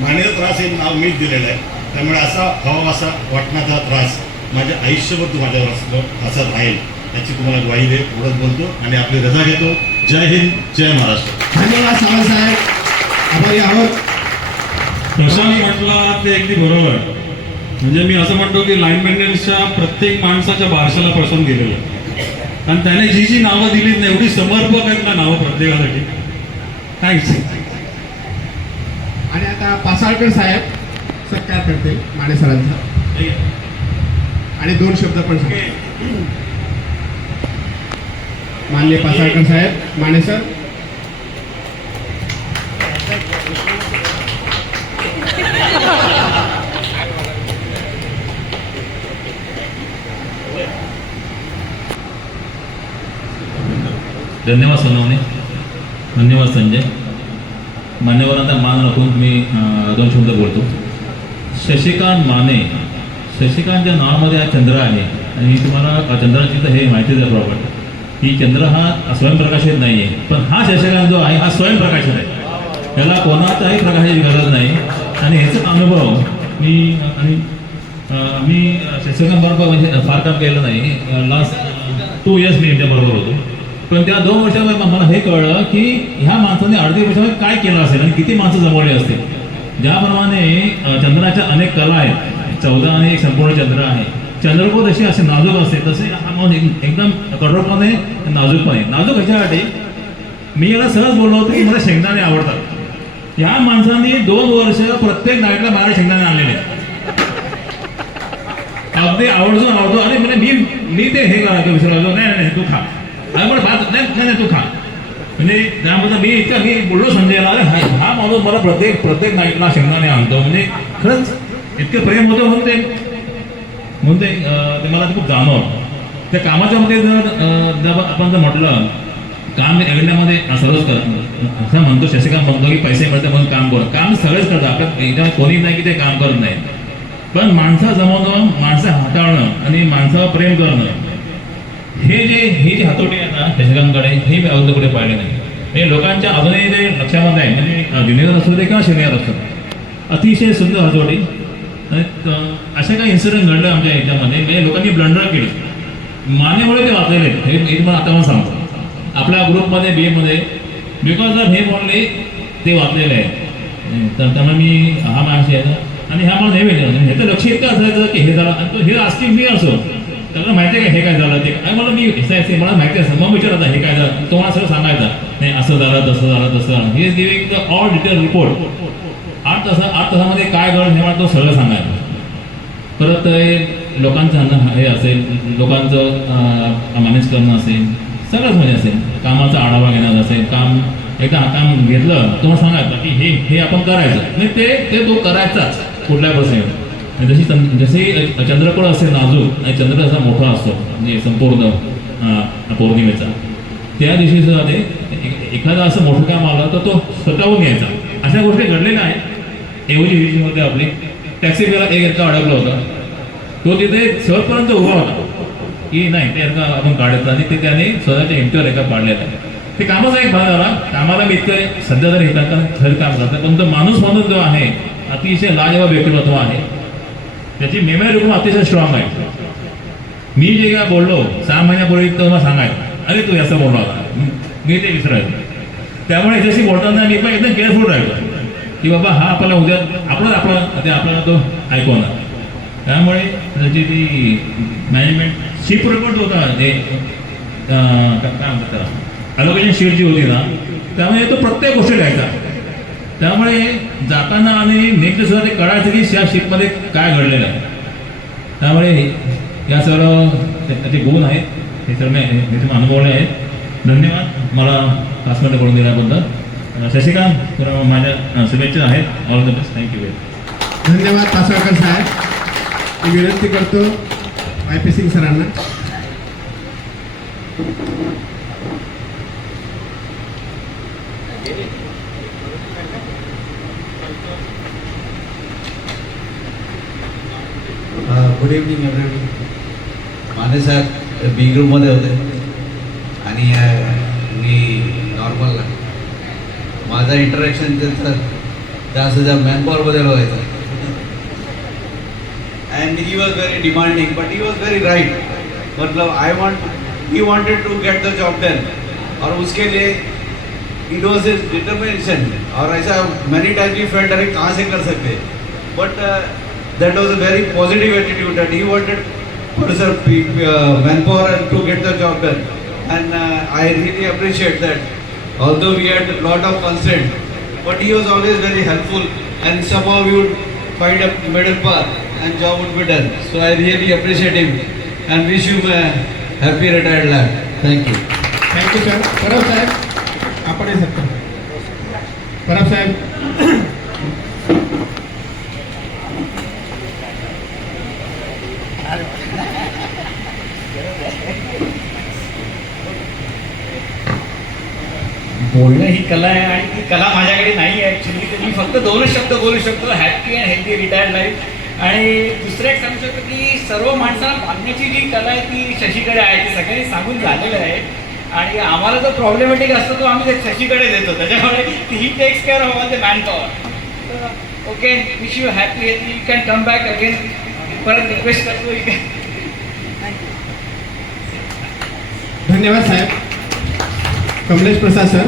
मानेचा त्रास हे नाव मीच दिलेलं आहे. त्यामुळे असा हवा असा वाटण्याचा त्रास माझ्या आयुष्यभर तू माझ्यावर असलं असं राहील याची तुम्हाला ग्वाही दे. एवढंच बोलतो आणि आपली रजा घेतो. जय हिंद, जय महाराष्ट्र. धन्यवाद सावंत साहेब, आभारी आहोत. प्रशांत म्हटला ते अगदी बरोबर. म्हणजे मी असं म्हणतो की लाईन मेंटेनन्सच्या प्रत्येक माणसाच्या बारशाला पसंत गेलेलं आहे. कारण त्याने जी नावं दिलीत ना, एवढी समर्पक आहेत ना नावं प्रत्येकासाठी. थँक्स. आणि आता पासाळकर साहेब सत्कार करतील माने सरांचा आणि 2 शब्द पण सांगतील. माननीय पासाळकर साहेब, माने सर. धन्यवाद सोनवणे, धन्यवाद संजय. मान्यवरांचा मान राखून मी 2 शब्द बोलतो. शशिकांत माने, शशिकांतच्या नावामध्ये हा चंद्र आहे आणि तुम्हाला चंद्राची तर हे माहितीच आहे प्रॉपर. की चंद्र हा स्वयंप्रकाशित नाही आहे, पण हा शशिकांत जो आहे हा स्वयंप्रकाशित आहे. त्याला कोणाचाही प्रकाशाची गरज नाही. आणि ह्याचा अनुभव मी शशिकांतबरोबर म्हणजे फार काम केलं नाही. लास्ट 2 इयर्स मी यांच्याबरोबर होतो. पण त्या 2 वर्षामध्ये मला हे कळलं की ह्या माणसाने अर्ध्या वर्षामध्ये काय केलं असेल आणि किती माणसं जमवली असतील. ज्याप्रमाणे चंद्राच्या अनेक कला आहेत, 14 आणि एक संपूर्ण चंद्र आहे. चंद्रकोर जशी असे नाजूक असते तसे हा माणूस एकदम कडकपणे नाजूकपणे. नाजूक ह्याच्यासाठी मी याला सहज बोललो होतो की मला शेंगदाणे आवडतात. ह्या माणसाने 2 वर्ष प्रत्येक नाईटला माझ्या शेंगदाणे आणलेले, अगदी आवडतो. आणि म्हणजे मी ते हे करायचं विसरलो. नाही तू खा. नाही तू खा. म्हणजे त्यामध्ये मी बोललो संजयला, अरे हा माणूस मला प्रत्येक नाईटला शेंगदाणे आणतो. म्हणजे खरंच इतकं प्रेम होतं म्हणून ते मला खूप जाणवलं. त्या कामाच्या मध्ये जर आपण जर म्हटलं काम एवढ्यामध्ये सर्वच करत असं म्हणतो, शशिकांत म्हणतो की पैसे मिळते म्हणून काम करत. काम सगळेच करतात. आपल्या याच्यामध्ये कोणी नाही की ते काम करत नाही. पण माणसं जमवणं, माणसं हाताळणं आणि माणसावर प्रेम करणं ही जी हातोटी आहे ना शशिकांतकडे, हे मी अजून कुठे पाहिले नाही. हे लोकांच्या अजूनही जे लक्षामध्ये आहे, म्हणजे ज्युनियर असू दे किंवा सिनियर असू दे, अतिशय सुंदर हातोटी. असे काही इन्सिडेंट घडले आमच्या ह्याच्यामध्ये. म्हणजे लोकांनी ब्लंडर केलं, मानेमुळे ते वाचलेले. हे मला आता पण सांगतो आपल्या ग्रुपमध्ये BA बिकॉज ऑफ हे बोलले ते वाचलेले आहे. तर त्यामुळे मी हा माणूस आहे आणि हा मला नेहमी ह्याचं लक्ष इतकं असायचं की हे झालं. आणि तो हे आस्किंग मी असो त्याला माहिती आहे का हे काय झालं ते काय. मला मी मला माहिती असतं. मग विचारायचा हे काय झालं, तो मला सगळं सांगायचा. नाही असं झालं तसं झालं तसं झालं. He is giving the all detail report. 8 तासामध्ये काय घडलं हे मला तो सगळं सांगायचं. परत लोकांचं हे असेल, लोकांचं मॅनेज करणं असेल, सगळंच म्हणजे असेल. कामाचा आढावा घेण्याचा असेल, काम एकदा काम घेतलं तुम्हाला सांगायचं की हे आपण करायचं नाही, ते तो करायचाच कुठल्या प्रसंगी. जशी चंद्रकोर असेल नाजूक आणि चंद्र असा मोठा असतो म्हणजे संपूर्ण पौर्णिमेचा, त्या दिवशी सुद्धा ते एखादा असं मोठं काम आलं तर तो स्वतःहून यायचा. अशा गोष्टी घडलेल्या आहेत. एवढी मध्ये आपली टॅक्सी पेला एक इतका अडकला होता. तो तिथे सरपर्यंत उभा होता की नाही ते एका आपण काढायचं आणि ते त्याने स्वतःच्या हिमतीवर एका काढलेला आहे. ते कामाचा एक भाग झाला. कामाला मी इतकं सध्या तरी हे खरं काम करतं, पण तो माणूस म्हणून जो आहे अतिशय लाजवाब व्यक्तिमत्व आहे. त्याची मेमरी पण अतिशय स्ट्रॉंग आहे. मी जे काय बोललो 6 महिन्यापूर्वी तर मला सांगायचं अरे तू असं बोलला होता, मी ते विसरायचं. त्यामुळे याच्याशी बोलताना मी पण एकदम केअरफुल राहिलो की बाबा हा आपल्याला उद्या आपल्याला तो ऐकवणार. त्यामुळे त्याची ती मॅनेजमेंट शिप रिपोर्ट होता ते काय म्हणतात त्याला अलोकेशन शीट जी होती ना, त्यामुळे तो प्रत्येक गोष्टी लिहायचा. त्यामुळे जाताना आणि नेक्स्ट सुद्धा ते कळायचं की या शिपमध्ये काय घडलेलं आहे. त्यामुळे या सर्व त्याचे गुण आहेत, हे सर्व मी अनुभवले आहेत. धन्यवाद मला 5 मिनिटं करून दिल्याबद्दल. शशिकांत तुला माझ्या शुभेच्छा आहेत. All the best. Thank you very much. धन्यवाद तासगावकर साहेब. मी विनंती करतो YP सिंग सरांना. Good evening everyone. माने साहेब बी ग्रुपमध्ये होते आणि मी नॉर्मलला माझा इंटरॅक्शन जास्त मॅनपॉवरमध्ये व्हायचा. and he was very demanding, but he was very right. मतलब he wanted to get the job done, और उसके लिए it was his determination. और ऐसा many times he felt अरे कहाँ से कर सकते, but that was a very positive attitude that he wanted preserve manpower and to get the job done. And I really appreciate that. Although we had a lot of constraint, but he was always very helpful, and somehow we would find a middle path and job would be done. So I really appreciate him and wish him a happy retired life. Thank you. Thank you sir. Parab साहेब आपण हे सकता. परब साहेब. बोलणं ही कला आहे आणि ती कला माझ्याकडे नाही आहे ॲक्च्युली. तर मी फक्त 2च शब्द बोलू शकतो, happy and healthy retired life. आणि दुसरं एक सांगू शकतो की सर्व माणसाला बांधण्याची जी कला आहे ती शशीकडे आहे. ती सगळ्यांनी सांगून झालेलं आहे आणि आम्हाला जो प्रॉब्लेमॅटिक असतो तो आम्ही शशीकडे देतो. त्याच्यामुळे he takes care of all the manpower. Okay, wish you happy healthy. You can come back again. परत रिक्वेस्ट करतो. धन्यवाद साहेब. Kamlesh Prasad sir.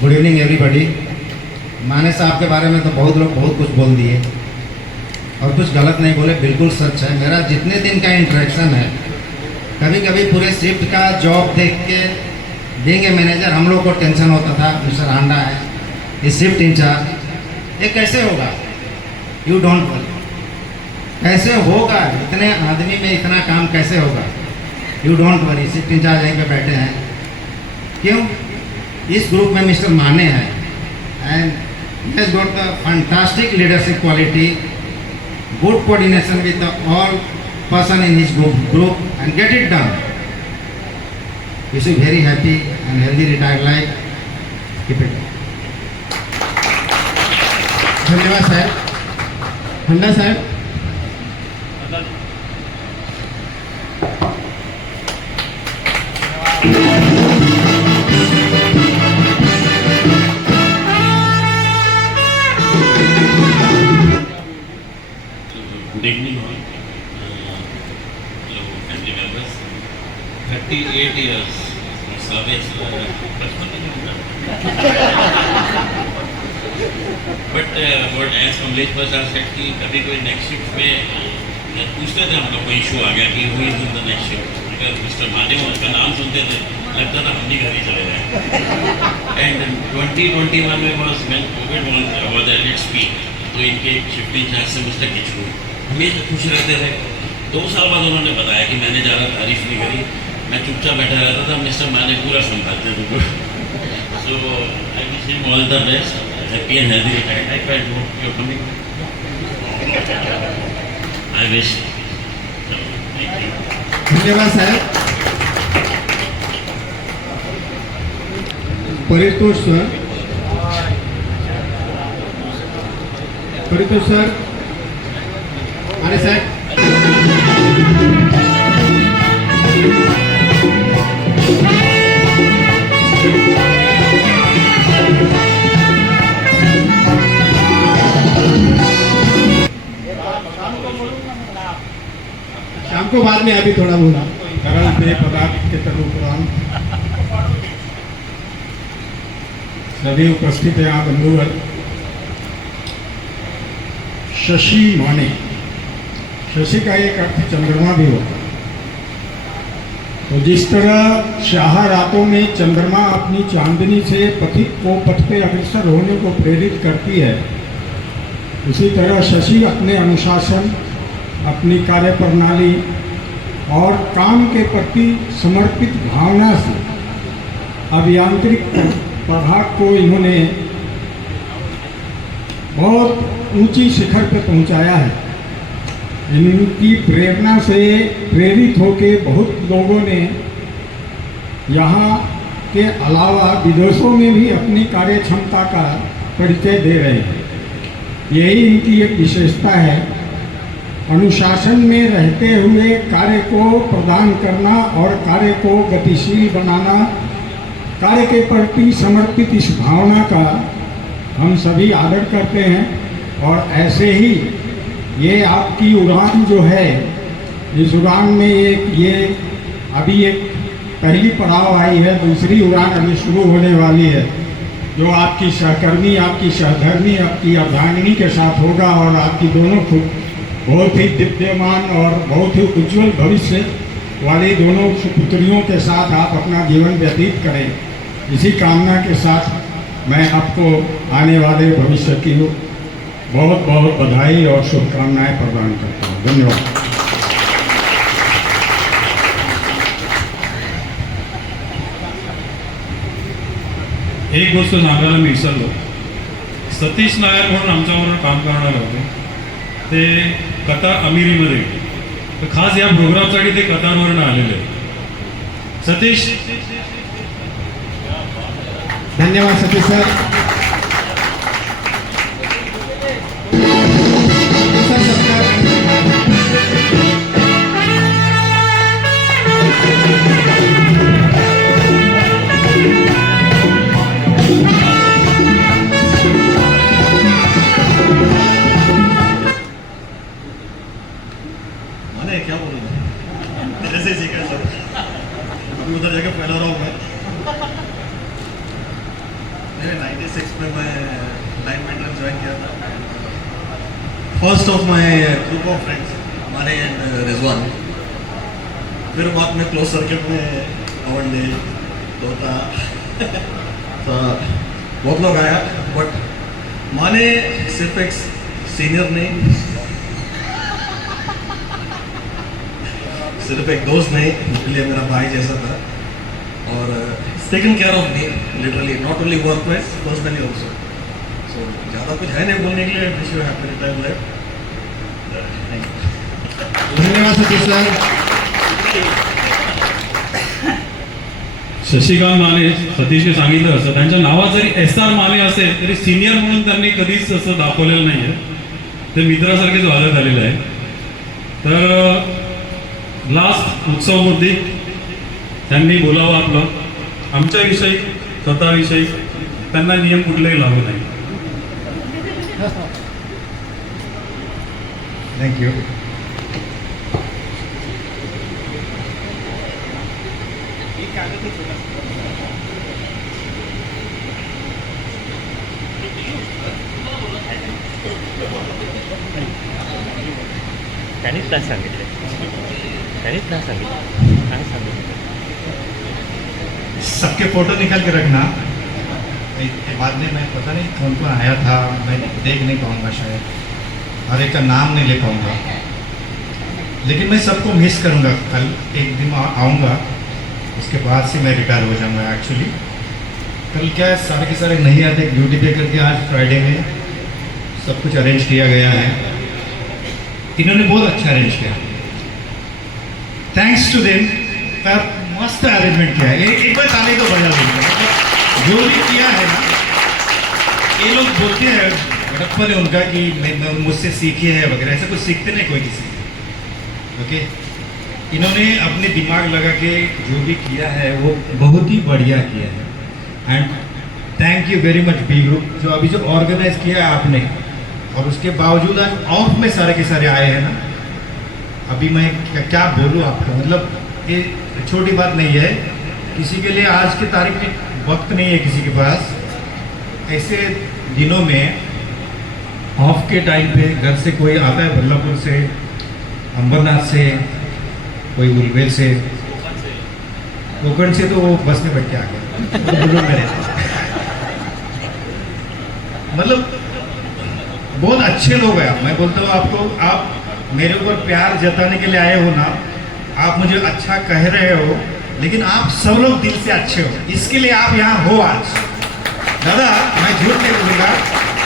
Good evening everybody. Mane साहब के बारे में तो बहुत लोग बहुत कुछ बोल दिए और कुछ गलत नहीं बोले, बिल्कुल सच है. मेरा जितने दिन का इंटरेक्शन है, कभी कभी पूरे शिफ्ट का जॉब देख के देंगे मैनेजर, हम लोग को टेंशन होता था. मिस्टर हांडा है ये शिफ्ट इंचार्ज, ये कैसे होगा, यू डोंट वरी, कैसे होगा, इतने आदमी में इतना काम कैसे होगा, you don't worry. Shift in charge यहीं पे बैठे हैं. क्यों? इस ग्रुप में मिस्टर माने हैं and he has got the fantastic leadership quality, good coordination with the all person in his group and get it done. Wish you very happy and healthy retired life. Keep it up. धन्यवाद साहेब. हंडा साहेब. Good evening all. Hello family members. 38 years of service. But what as Kamlesh Prasad said कि कभी कोई next shift में पूछते थे हम लोग को issue आ गया कि वो is in the next shift. अगर मिस्टर माने उसका नाम सुनते थे लगता था हम ही घर ही चले जाए. एंड 2021 में was when COVID was at its peak. तो इनके शिफ्टिंग चार्ज से मुझसे खिंचू हमेशा खुश रहते थे. 2 साल बाद उन्होंने बताया कि मैंने ज़्यादा तारीफ नहीं करी, मैं चुपचाप बैठा रहता था, मिस्टर माने पूरा संभालते थे. So I wish him all the best. Happy and healthy retirement. I hope you're coming. I wish. Thank you. धन्यवाद साहेब. परितोष सर, परितोष सर आणि साहेब. शाम को बाद में अभी थोड़ा बोला तरल पे पदार्थ के तदुपरांत सभी उपस्थित हैं यहाँ बंधुगण. शशि माने, शशि का एक अर्थ चंद्रमा भी होता है. तो जिस तरह शाह रातों में चंद्रमा अपनी चांदनी से पथिक को पथ पे अग्रसर होने को प्रेरित करती है, उसी तरह शशि अपने अनुशासन, अपनी कार्य प्रणाली और काम के प्रति समर्पित भावना से अभियांत्रिक प्रभाग को इन्होंने बहुत ऊंची शिखर पर पहुंचाया है. इनकी प्रेरणा से प्रेरित होकर बहुत लोगों ने यहाँ के अलावा विदेशों में भी अपनी कार्य क्षमता का परिचय दे रहे हैं. यही इनकी एक विशेषता है. अनुशासन में रहते हुए कार्य को प्रदान करना और कार्य को गतिशील बनाना, कार्य के प्रति समर्पित इस भावना का हम सभी आदर करते हैं. और ऐसे ही ये आपकी उड़ान जो है, इस उड़ान में ये अभी एक पहली पड़ाव आई है, दूसरी उड़ान अभी शुरू होने वाली है, जो आपकी सहकर्मी, आपकी सहधर्मी, आपकी अर्धांगिनी के साथ होगा. और आपकी दोनों बहुत ही दिव्यमान और बहुत ही उज्जवल भविष्य वाली दोनों सुपुत्रियों के साथ आप अपना जीवन व्यतीत करें. इसी कामना के साथ मैं आपको आने वाले भविष्य की बहुत बहुत बधाई और शुभकामनाएं प्रदान करता हूँ. धन्यवाद. एक गोष्ट सांगायला मी विसरलो. सतीश नायर म्हणून आमच्याबरोबर काम करणारे होते, ते कतार अमिरीमध्ये, तर खास या प्रोग्रामसाठी ते कतारवरून आलेले. सतीश. धन्यवाद सतीश सर. मैंने क्या बोलूँ, ऐसे ही सीखा सर. अभी उधर जाके फैला रहा हूँ मैं. 96 में मैं लाइन मेंटेनेंस ज्वाइन किया था. First of my group of friends Mane end Rizwan. फिर बाद में क्लोज सर्किट में पवन डे तोता तो बहुत लोग आया. बट माने सिर्फ एक सीनियर नहीं, सिर्फ एक दोस्त नहीं, उसके लिए मेरा भाई जैसा था. और taken care of me literally, not only work wise, personally also. So ज़्यादा कुछ है नहीं बोलने के लिए. Wish you happy retired life. धन्यवाद सतीश सर. शशिकांत माने, सतीशने सांगितलं असं, त्यांच्या नावात जरी SR माने असेल तरी सिनियर म्हणून त्यांनी कधीच असं दाखवलेलं नाही आहे. ते मित्रासारखेच वागत आलेलं आहे. तर लास्ट उत्सवमूर्ती त्यांनी बोलावं आपलं. आमच्याविषयी, स्वतःविषयी त्यांना नियम कुठलेही लागू नाही. थँक्यू. त्यांनीच नाही सांगितले, त्यांनीच नाही सांगितलं, काय सांगितलं. सबके फोटो निकाल के रखना. इसके बाद में मैं पता नहीं कौन कौन आया था, मैं देख नहीं पाऊँगा शायद, हर एक का नाम नहीं ले पाऊँगा, लेकिन मैं सबको मिस करूँगा. कल एक दिन आऊँगा, उसके बाद से मैं रिटायर हो जाऊँगा एक्चुअली. कल क्या है, सारे के सारे नहीं आते ड्यूटी पे करके आज फ्राइडे में सब कुछ अरेंज किया गया है। इन्होंने बहुत अच्छा अरेंज किया, थैंक्स टू देम। मस्त अरेंजमेंट किया है। एक बार ताली तो बजा देंगे, मतलब जो भी किया है ना, ये लोग बोलते हैं बचपन है उनका कि मैं मुझसे सीखे है वगैरह, ऐसा कुछ सीखते नहीं कोई किसी से। ओके, इन्होंने अपने दिमाग लगा के जो भी किया है वो बहुत ही बढ़िया किया है। And thank you very much B group, जो अभी जो ऑर्गेनाइज किया है आपने, और उसके बावजूद आज ऑफ में सारे के सारे आए हैं ना। अभी मैं क्या बोलूँ आपको, मतलब ये छोटी बात नहीं है किसी के लिए। आज की तारीख में वक्त नहीं है किसी के पास, ऐसे दिनों में ऑफ के टाइम पे घर से कोई आता है, बल्लापुर से, अंबरनाथ से, कोई उलवेल से, कोकण से, तो वो बस में बैठ के आ गया मेरे। मतलब बहुत अच्छे लोग हैं। मैं बोलता हूँ आपको, आप मेरे ऊपर प्यार जताने के लिए आए हो ना, आप मुझे अच्छा कह रहे हो, लेकिन आप सब लोग दिल से अच्छे हो, इसके लिए आप यहाँ हो आज। दादा मैं झूठ नहीं बोलूँगा,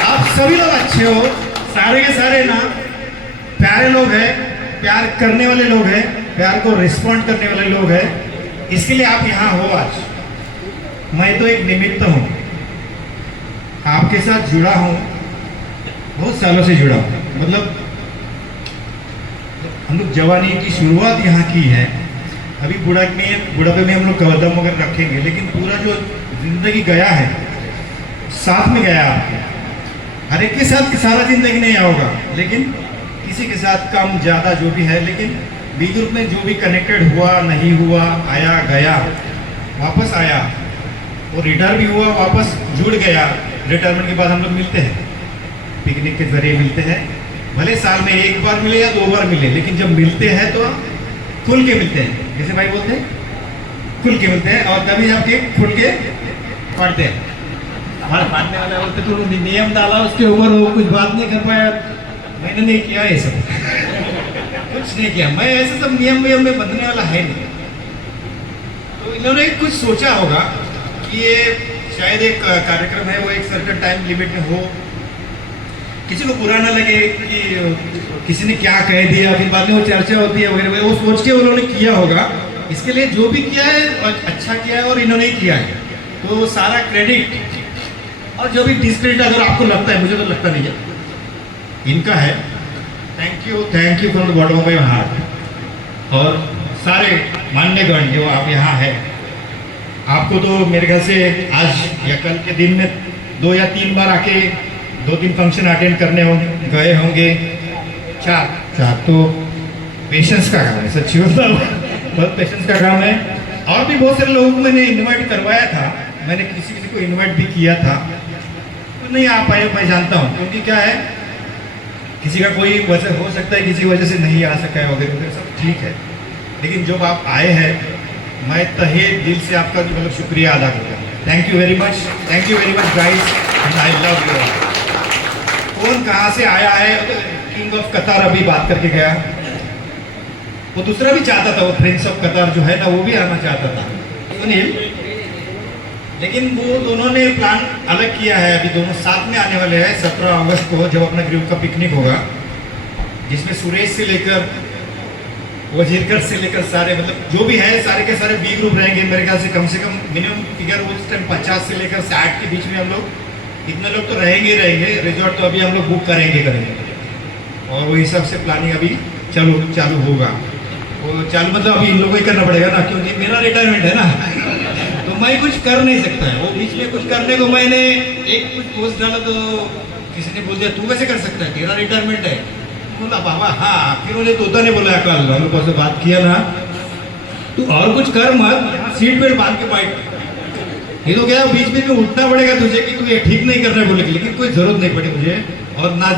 आप सभी लोग अच्छे हो, सारे के सारे ना प्यारे लोग हैं, प्यार करने वाले लोग हैं, प्यार को रिस्पॉन्ड करने वाले लोग हैं, इसके लिए आप यहाँ हो आज। मैं तो एक निमित्त हूँ, आपके साथ जुड़ा हूँ, बहुत सालों से जुड़ा हूँ। मतलब हम लोग जवानी की शुरुआत यहाँ की है, अभी बुढ़ापे में हम लोग कदम वगैरह रखेंगे, लेकिन पूरा जो जिंदगी गया है साथ में गया आपके। हर एक के साथ सारा जिंदगी नहीं होगा, लेकिन किसी के साथ कम ज़्यादा जो भी है, लेकिन बी ग्रुप में जो भी कनेक्टेड हुआ नहीं हुआ, आया गया, वापस आया, वो रिटायर भी हुआ, वापस जुड़ गया। रिटायरमेंट के बाद हम लोग मिलते हैं, पिकनिक के जरिए मिलते हैं, भले साल में एक बार मिले या 2 बार मिले, लेकिन जब मिलते हैं तो खुल के मिलते हैं, जैसे भाई बोलते हैं खुल के मिलते हैं, और कभी आपके खुल के पढ़ते हैं। हमारा मानने वाला बोलते तो नियम डाला उसके ऊपर, वो कुछ बात नहीं कर पाया। मैंने नहीं किया ये सब कुछ नहीं किया, मैं ऐसे सब नियम वियम में बंधने वाला है नहीं। तो इन्होंने कुछ सोचा होगा कि ये शायद एक कार्यक्रम है, वो एक सर्टेन टाइम लिमिट में हो, किसी को बुरा ना लगे कि किसी ने क्या कह दिया, फिर बाद में वो चर्चा होती है वगैरह, वो सोच के उन्होंने किया होगा। इसके लिए जो भी किया है अच्छा किया है, और इन्होंने ही किया है, तो वो सारा क्रेडिट और जो भी डिस्क्रेडिट अगर आपको लगता है, मुझे तो लगता नहीं है, इनका है। Thank you from the bottom of my heart. और सारे मान्यगण जो आप यहाँ है, आपको तो मेरे ख्याल से आज या कल के दिन में 2 या 3 बार आके 2-3 फंक्शन अटेंड करने होंगे, गए होंगे, 4 तो पेशेंस का काम है, सच्ची बहुत पेशेंस का काम है। और भी बहुत सारे लोगों को मैंने इनवाइट करवाया था, मैंने किसी को इनवाइट भी किया था, तो नहीं आ पाए, मैं जानता हूँ, क्योंकि क्या है, किसी का कोई वजह हो सकता है, किसी वजह से नहीं आ सका है वगैरह वगैरह, सब ठीक है। लेकिन जब आप आए हैं, मैं तहे दिल से आपका मतलब शुक्रिया अदा करता हूँ। Thank you very much guys, and I love you. कौन कहाँ से आया है, किंग ऑफ कतार अभी बात करके गया, वो दूसरा भी चाहता था, वो प्रिंस ऑफ कतार जो है ना, वो भी आना चाहता था, सुनील, लेकिन वो दोनों ने प्लान अलग किया है। अभी दोनों साथ में आने वाले हैं 17 अगस्त को, जब अपना ग्रुप का पिकनिक होगा, जिसमें सुरेश से लेकर वजीरकर से लेकर सारे, मतलब जो भी है सारे के सारे बी ग्रुप रहेंगे। मेरे ख्याल से कम मिनिमम फिगर उस टाइम 50 से लेकर 60 के बीच में हम लोग, इतने लोग तो रहेंगे। रिजॉर्ट तो अभी हम लोग बुक करेंगे, और वो हिसाब से प्लानिंग अभी चालू होगा। वो चालू मतलब अभी इन लोगों को ही करना पड़ेगा ना, क्योंकि मेरा रिटायरमेंट है ना, तो मैं कुछ कर नहीं सकता है। वो बीच में कुछ करने को मैंने एक कुछ पोस्ट डाला, तो किसी ने बोल दिया तू कैसे कर सकता है, तेरा रिटायरमेंट है। बोला बाबा हाँ, फिर उन्हें तोता ने बोला, कल हम लोग से बात किया ना, तू और कुछ कर मत, सीट बेल्ट बांध के बैठ। ये तो क्या बीच बीच में उठना पड़ेगा तुझे कि तू ये ठीक नहीं कर रहा है बोले, लेकिन कोई जरूरत नहीं पड़ी मुझे, और ना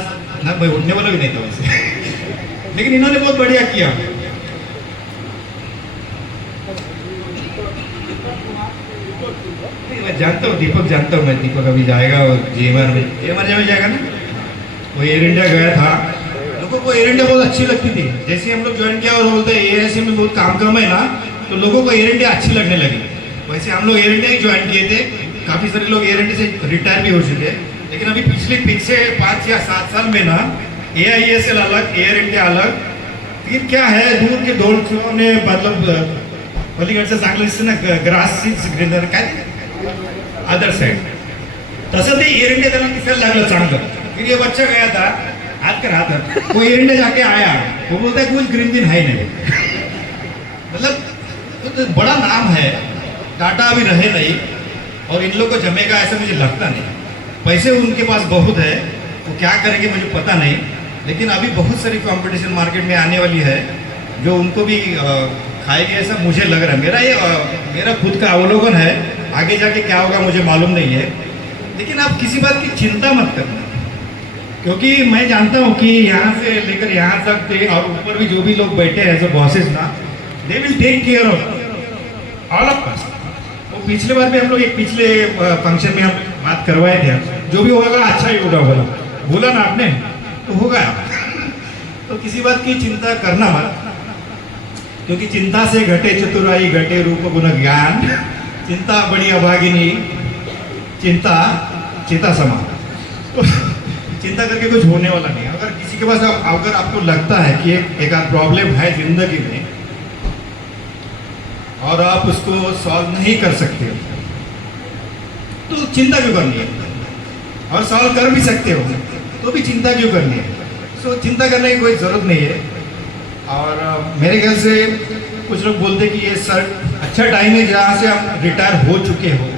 मैं उठने वाला भी नहीं था वैसे लेकिन इन्होंने बहुत बढ़िया किया। मैं जानता हूँ दीपक, जानता हूँ मैं दीपक अभी जाएगा और जेएमआर जाएगा ना, वो एयर इंडिया गया था। लोगों को एयर इंडिया बहुत अच्छी लगती थी, जैसे हम लोग ज्वाइन किया और बोलते हैं एएसए में बहुत काम कम है ना, तो लोगों को एयर इंडिया अच्छी लगने लगी। वैसे हम लोग एयर इंडिया ही ज्वाइन किए थे, काफ़ी सारे लोग एयर इंडिया से रिटायर भी हो चुके हैं, लेकिन अभी पीछे 5 या 7 साल में ना AISL अलग, एयर इंडिया अलग, फिर क्या है दूर के ढोलकियों ने मतलब पलीकडचं चांगलं दिसतं ना ग्रास ग्रीनर काय अदर साइड, तसं ते एयर इंडिया त्यांना दिसायला लागलं चांगलं. फिर ये बच्चा गया था आज का रात है, वो एयर इंडिया जाके आया, वो बोलता है कुछ ग्रीन दिन है नहीं. मतलब तो बड़ा नाम है, टाटा अभी रहे नहीं और इन लोग को जमेगा ऐसा मुझे लगता नहीं. पैसे उनके पास बहुत है, वो क्या करेंगे मुझे पता नहीं, लेकिन अभी बहुत सारी कंपटीशन मार्केट में आने वाली है जो उनको भी खाएगी ऐसा मुझे लग रहा है. मेरा खुद का अवलोकन है, आगे जाके क्या होगा मुझे मालूम नहीं है, लेकिन आप किसी बात की चिंता मत करना, क्योंकि मैं जानता हूँ कि यहाँ से लेकर यहाँ तक और ऊपर भी जो भी लोग बैठे हैं एज अ बॉसेस ना, they will take care of all of us. तो पिछले बार भी हम लोग एक पिछले फंक्शन में हम बात करवाए थे, जो भी होगा अच्छा ही होगा बोला ना आपने, तो होगा. तो किसी बात की चिंता करना मत, क्योंकि चिंता से घटे चतुराई, घटे रूप गुण ज्ञान, चिंता बड़ी अभागिनी, चिंता चिता समान. तो चिंता करके कुछ होने वाला नहीं. अगर किसी के पास अगर आपको लगता है कि एक आध प्रॉब्लम है जिंदगी में और आप उसको सॉल्व नहीं कर सकते हो, तो चिंता क्यों करनी है? और सॉल्व कर भी सकते हो तो भी चिंता क्यों करनी है? सो चिंता करने की कोई ज़रूरत नहीं है. और मेरे ख्याल से कुछ लोग बोलते कि ये सर अच्छा टाइम है जहाँ से आप रिटायर हो चुके हो,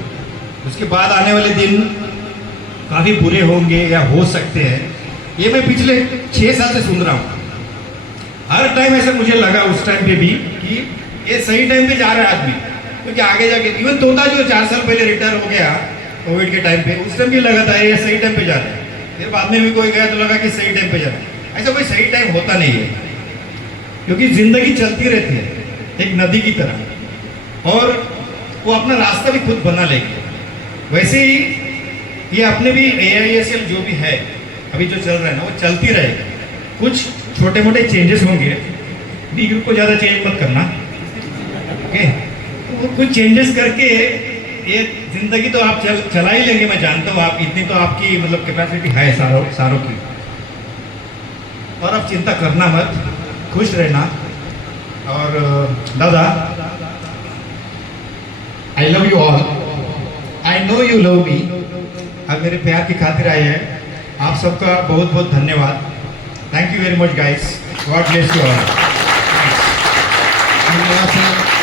उसके बाद आने वाले दिन काफ़ी बुरे होंगे या हो सकते हैं. ये मैं पिछले 6 साल से सुन रहा हूँ. हर टाइम ऐसा मुझे लगा उस टाइम पे भी कि ये सही टाइम पे जा रहा है आदमी, क्योंकि आगे जाके इवन तोता जो 4 साल पहले रिटायर हो गया कोविड के टाइम पे, उस टाइम भी लगा था ये सही टाइम पे जा रहा है. फिर बाद में भी कोई गया तो लगा कि सही टाइम पे जा रहा है. ऐसा कोई सही टाइम होता नहीं है, क्योंकि जिंदगी चलती रहती है एक नदी की तरह, और वो अपना रास्ता भी खुद बना लेगी. वैसे ही ये अपने भी AISL जो भी है अभी जो चल रहा है ना, वो चलती रहेगी. कुछ छोटे मोटे चेंजेस होंगे, बी ग्रुप को ज़्यादा चेंज मत करना, ओके. तो कुछ चेंजेस करके ये जिंदगी तो आप चला ही लेंगे, मैं जानता हूँ. आप इतनी तो आपकी मतलब कैपेसिटी है सारों की. और आप चिंता करना मत, खुश रहना. और दादा, आई love you all, I know you love me. आप मेरे प्यार की खातिर आए हैं. आप सबका बहुत बहुत धन्यवाद. Thank you very much guys. God bless you all. धन्यवाद सर.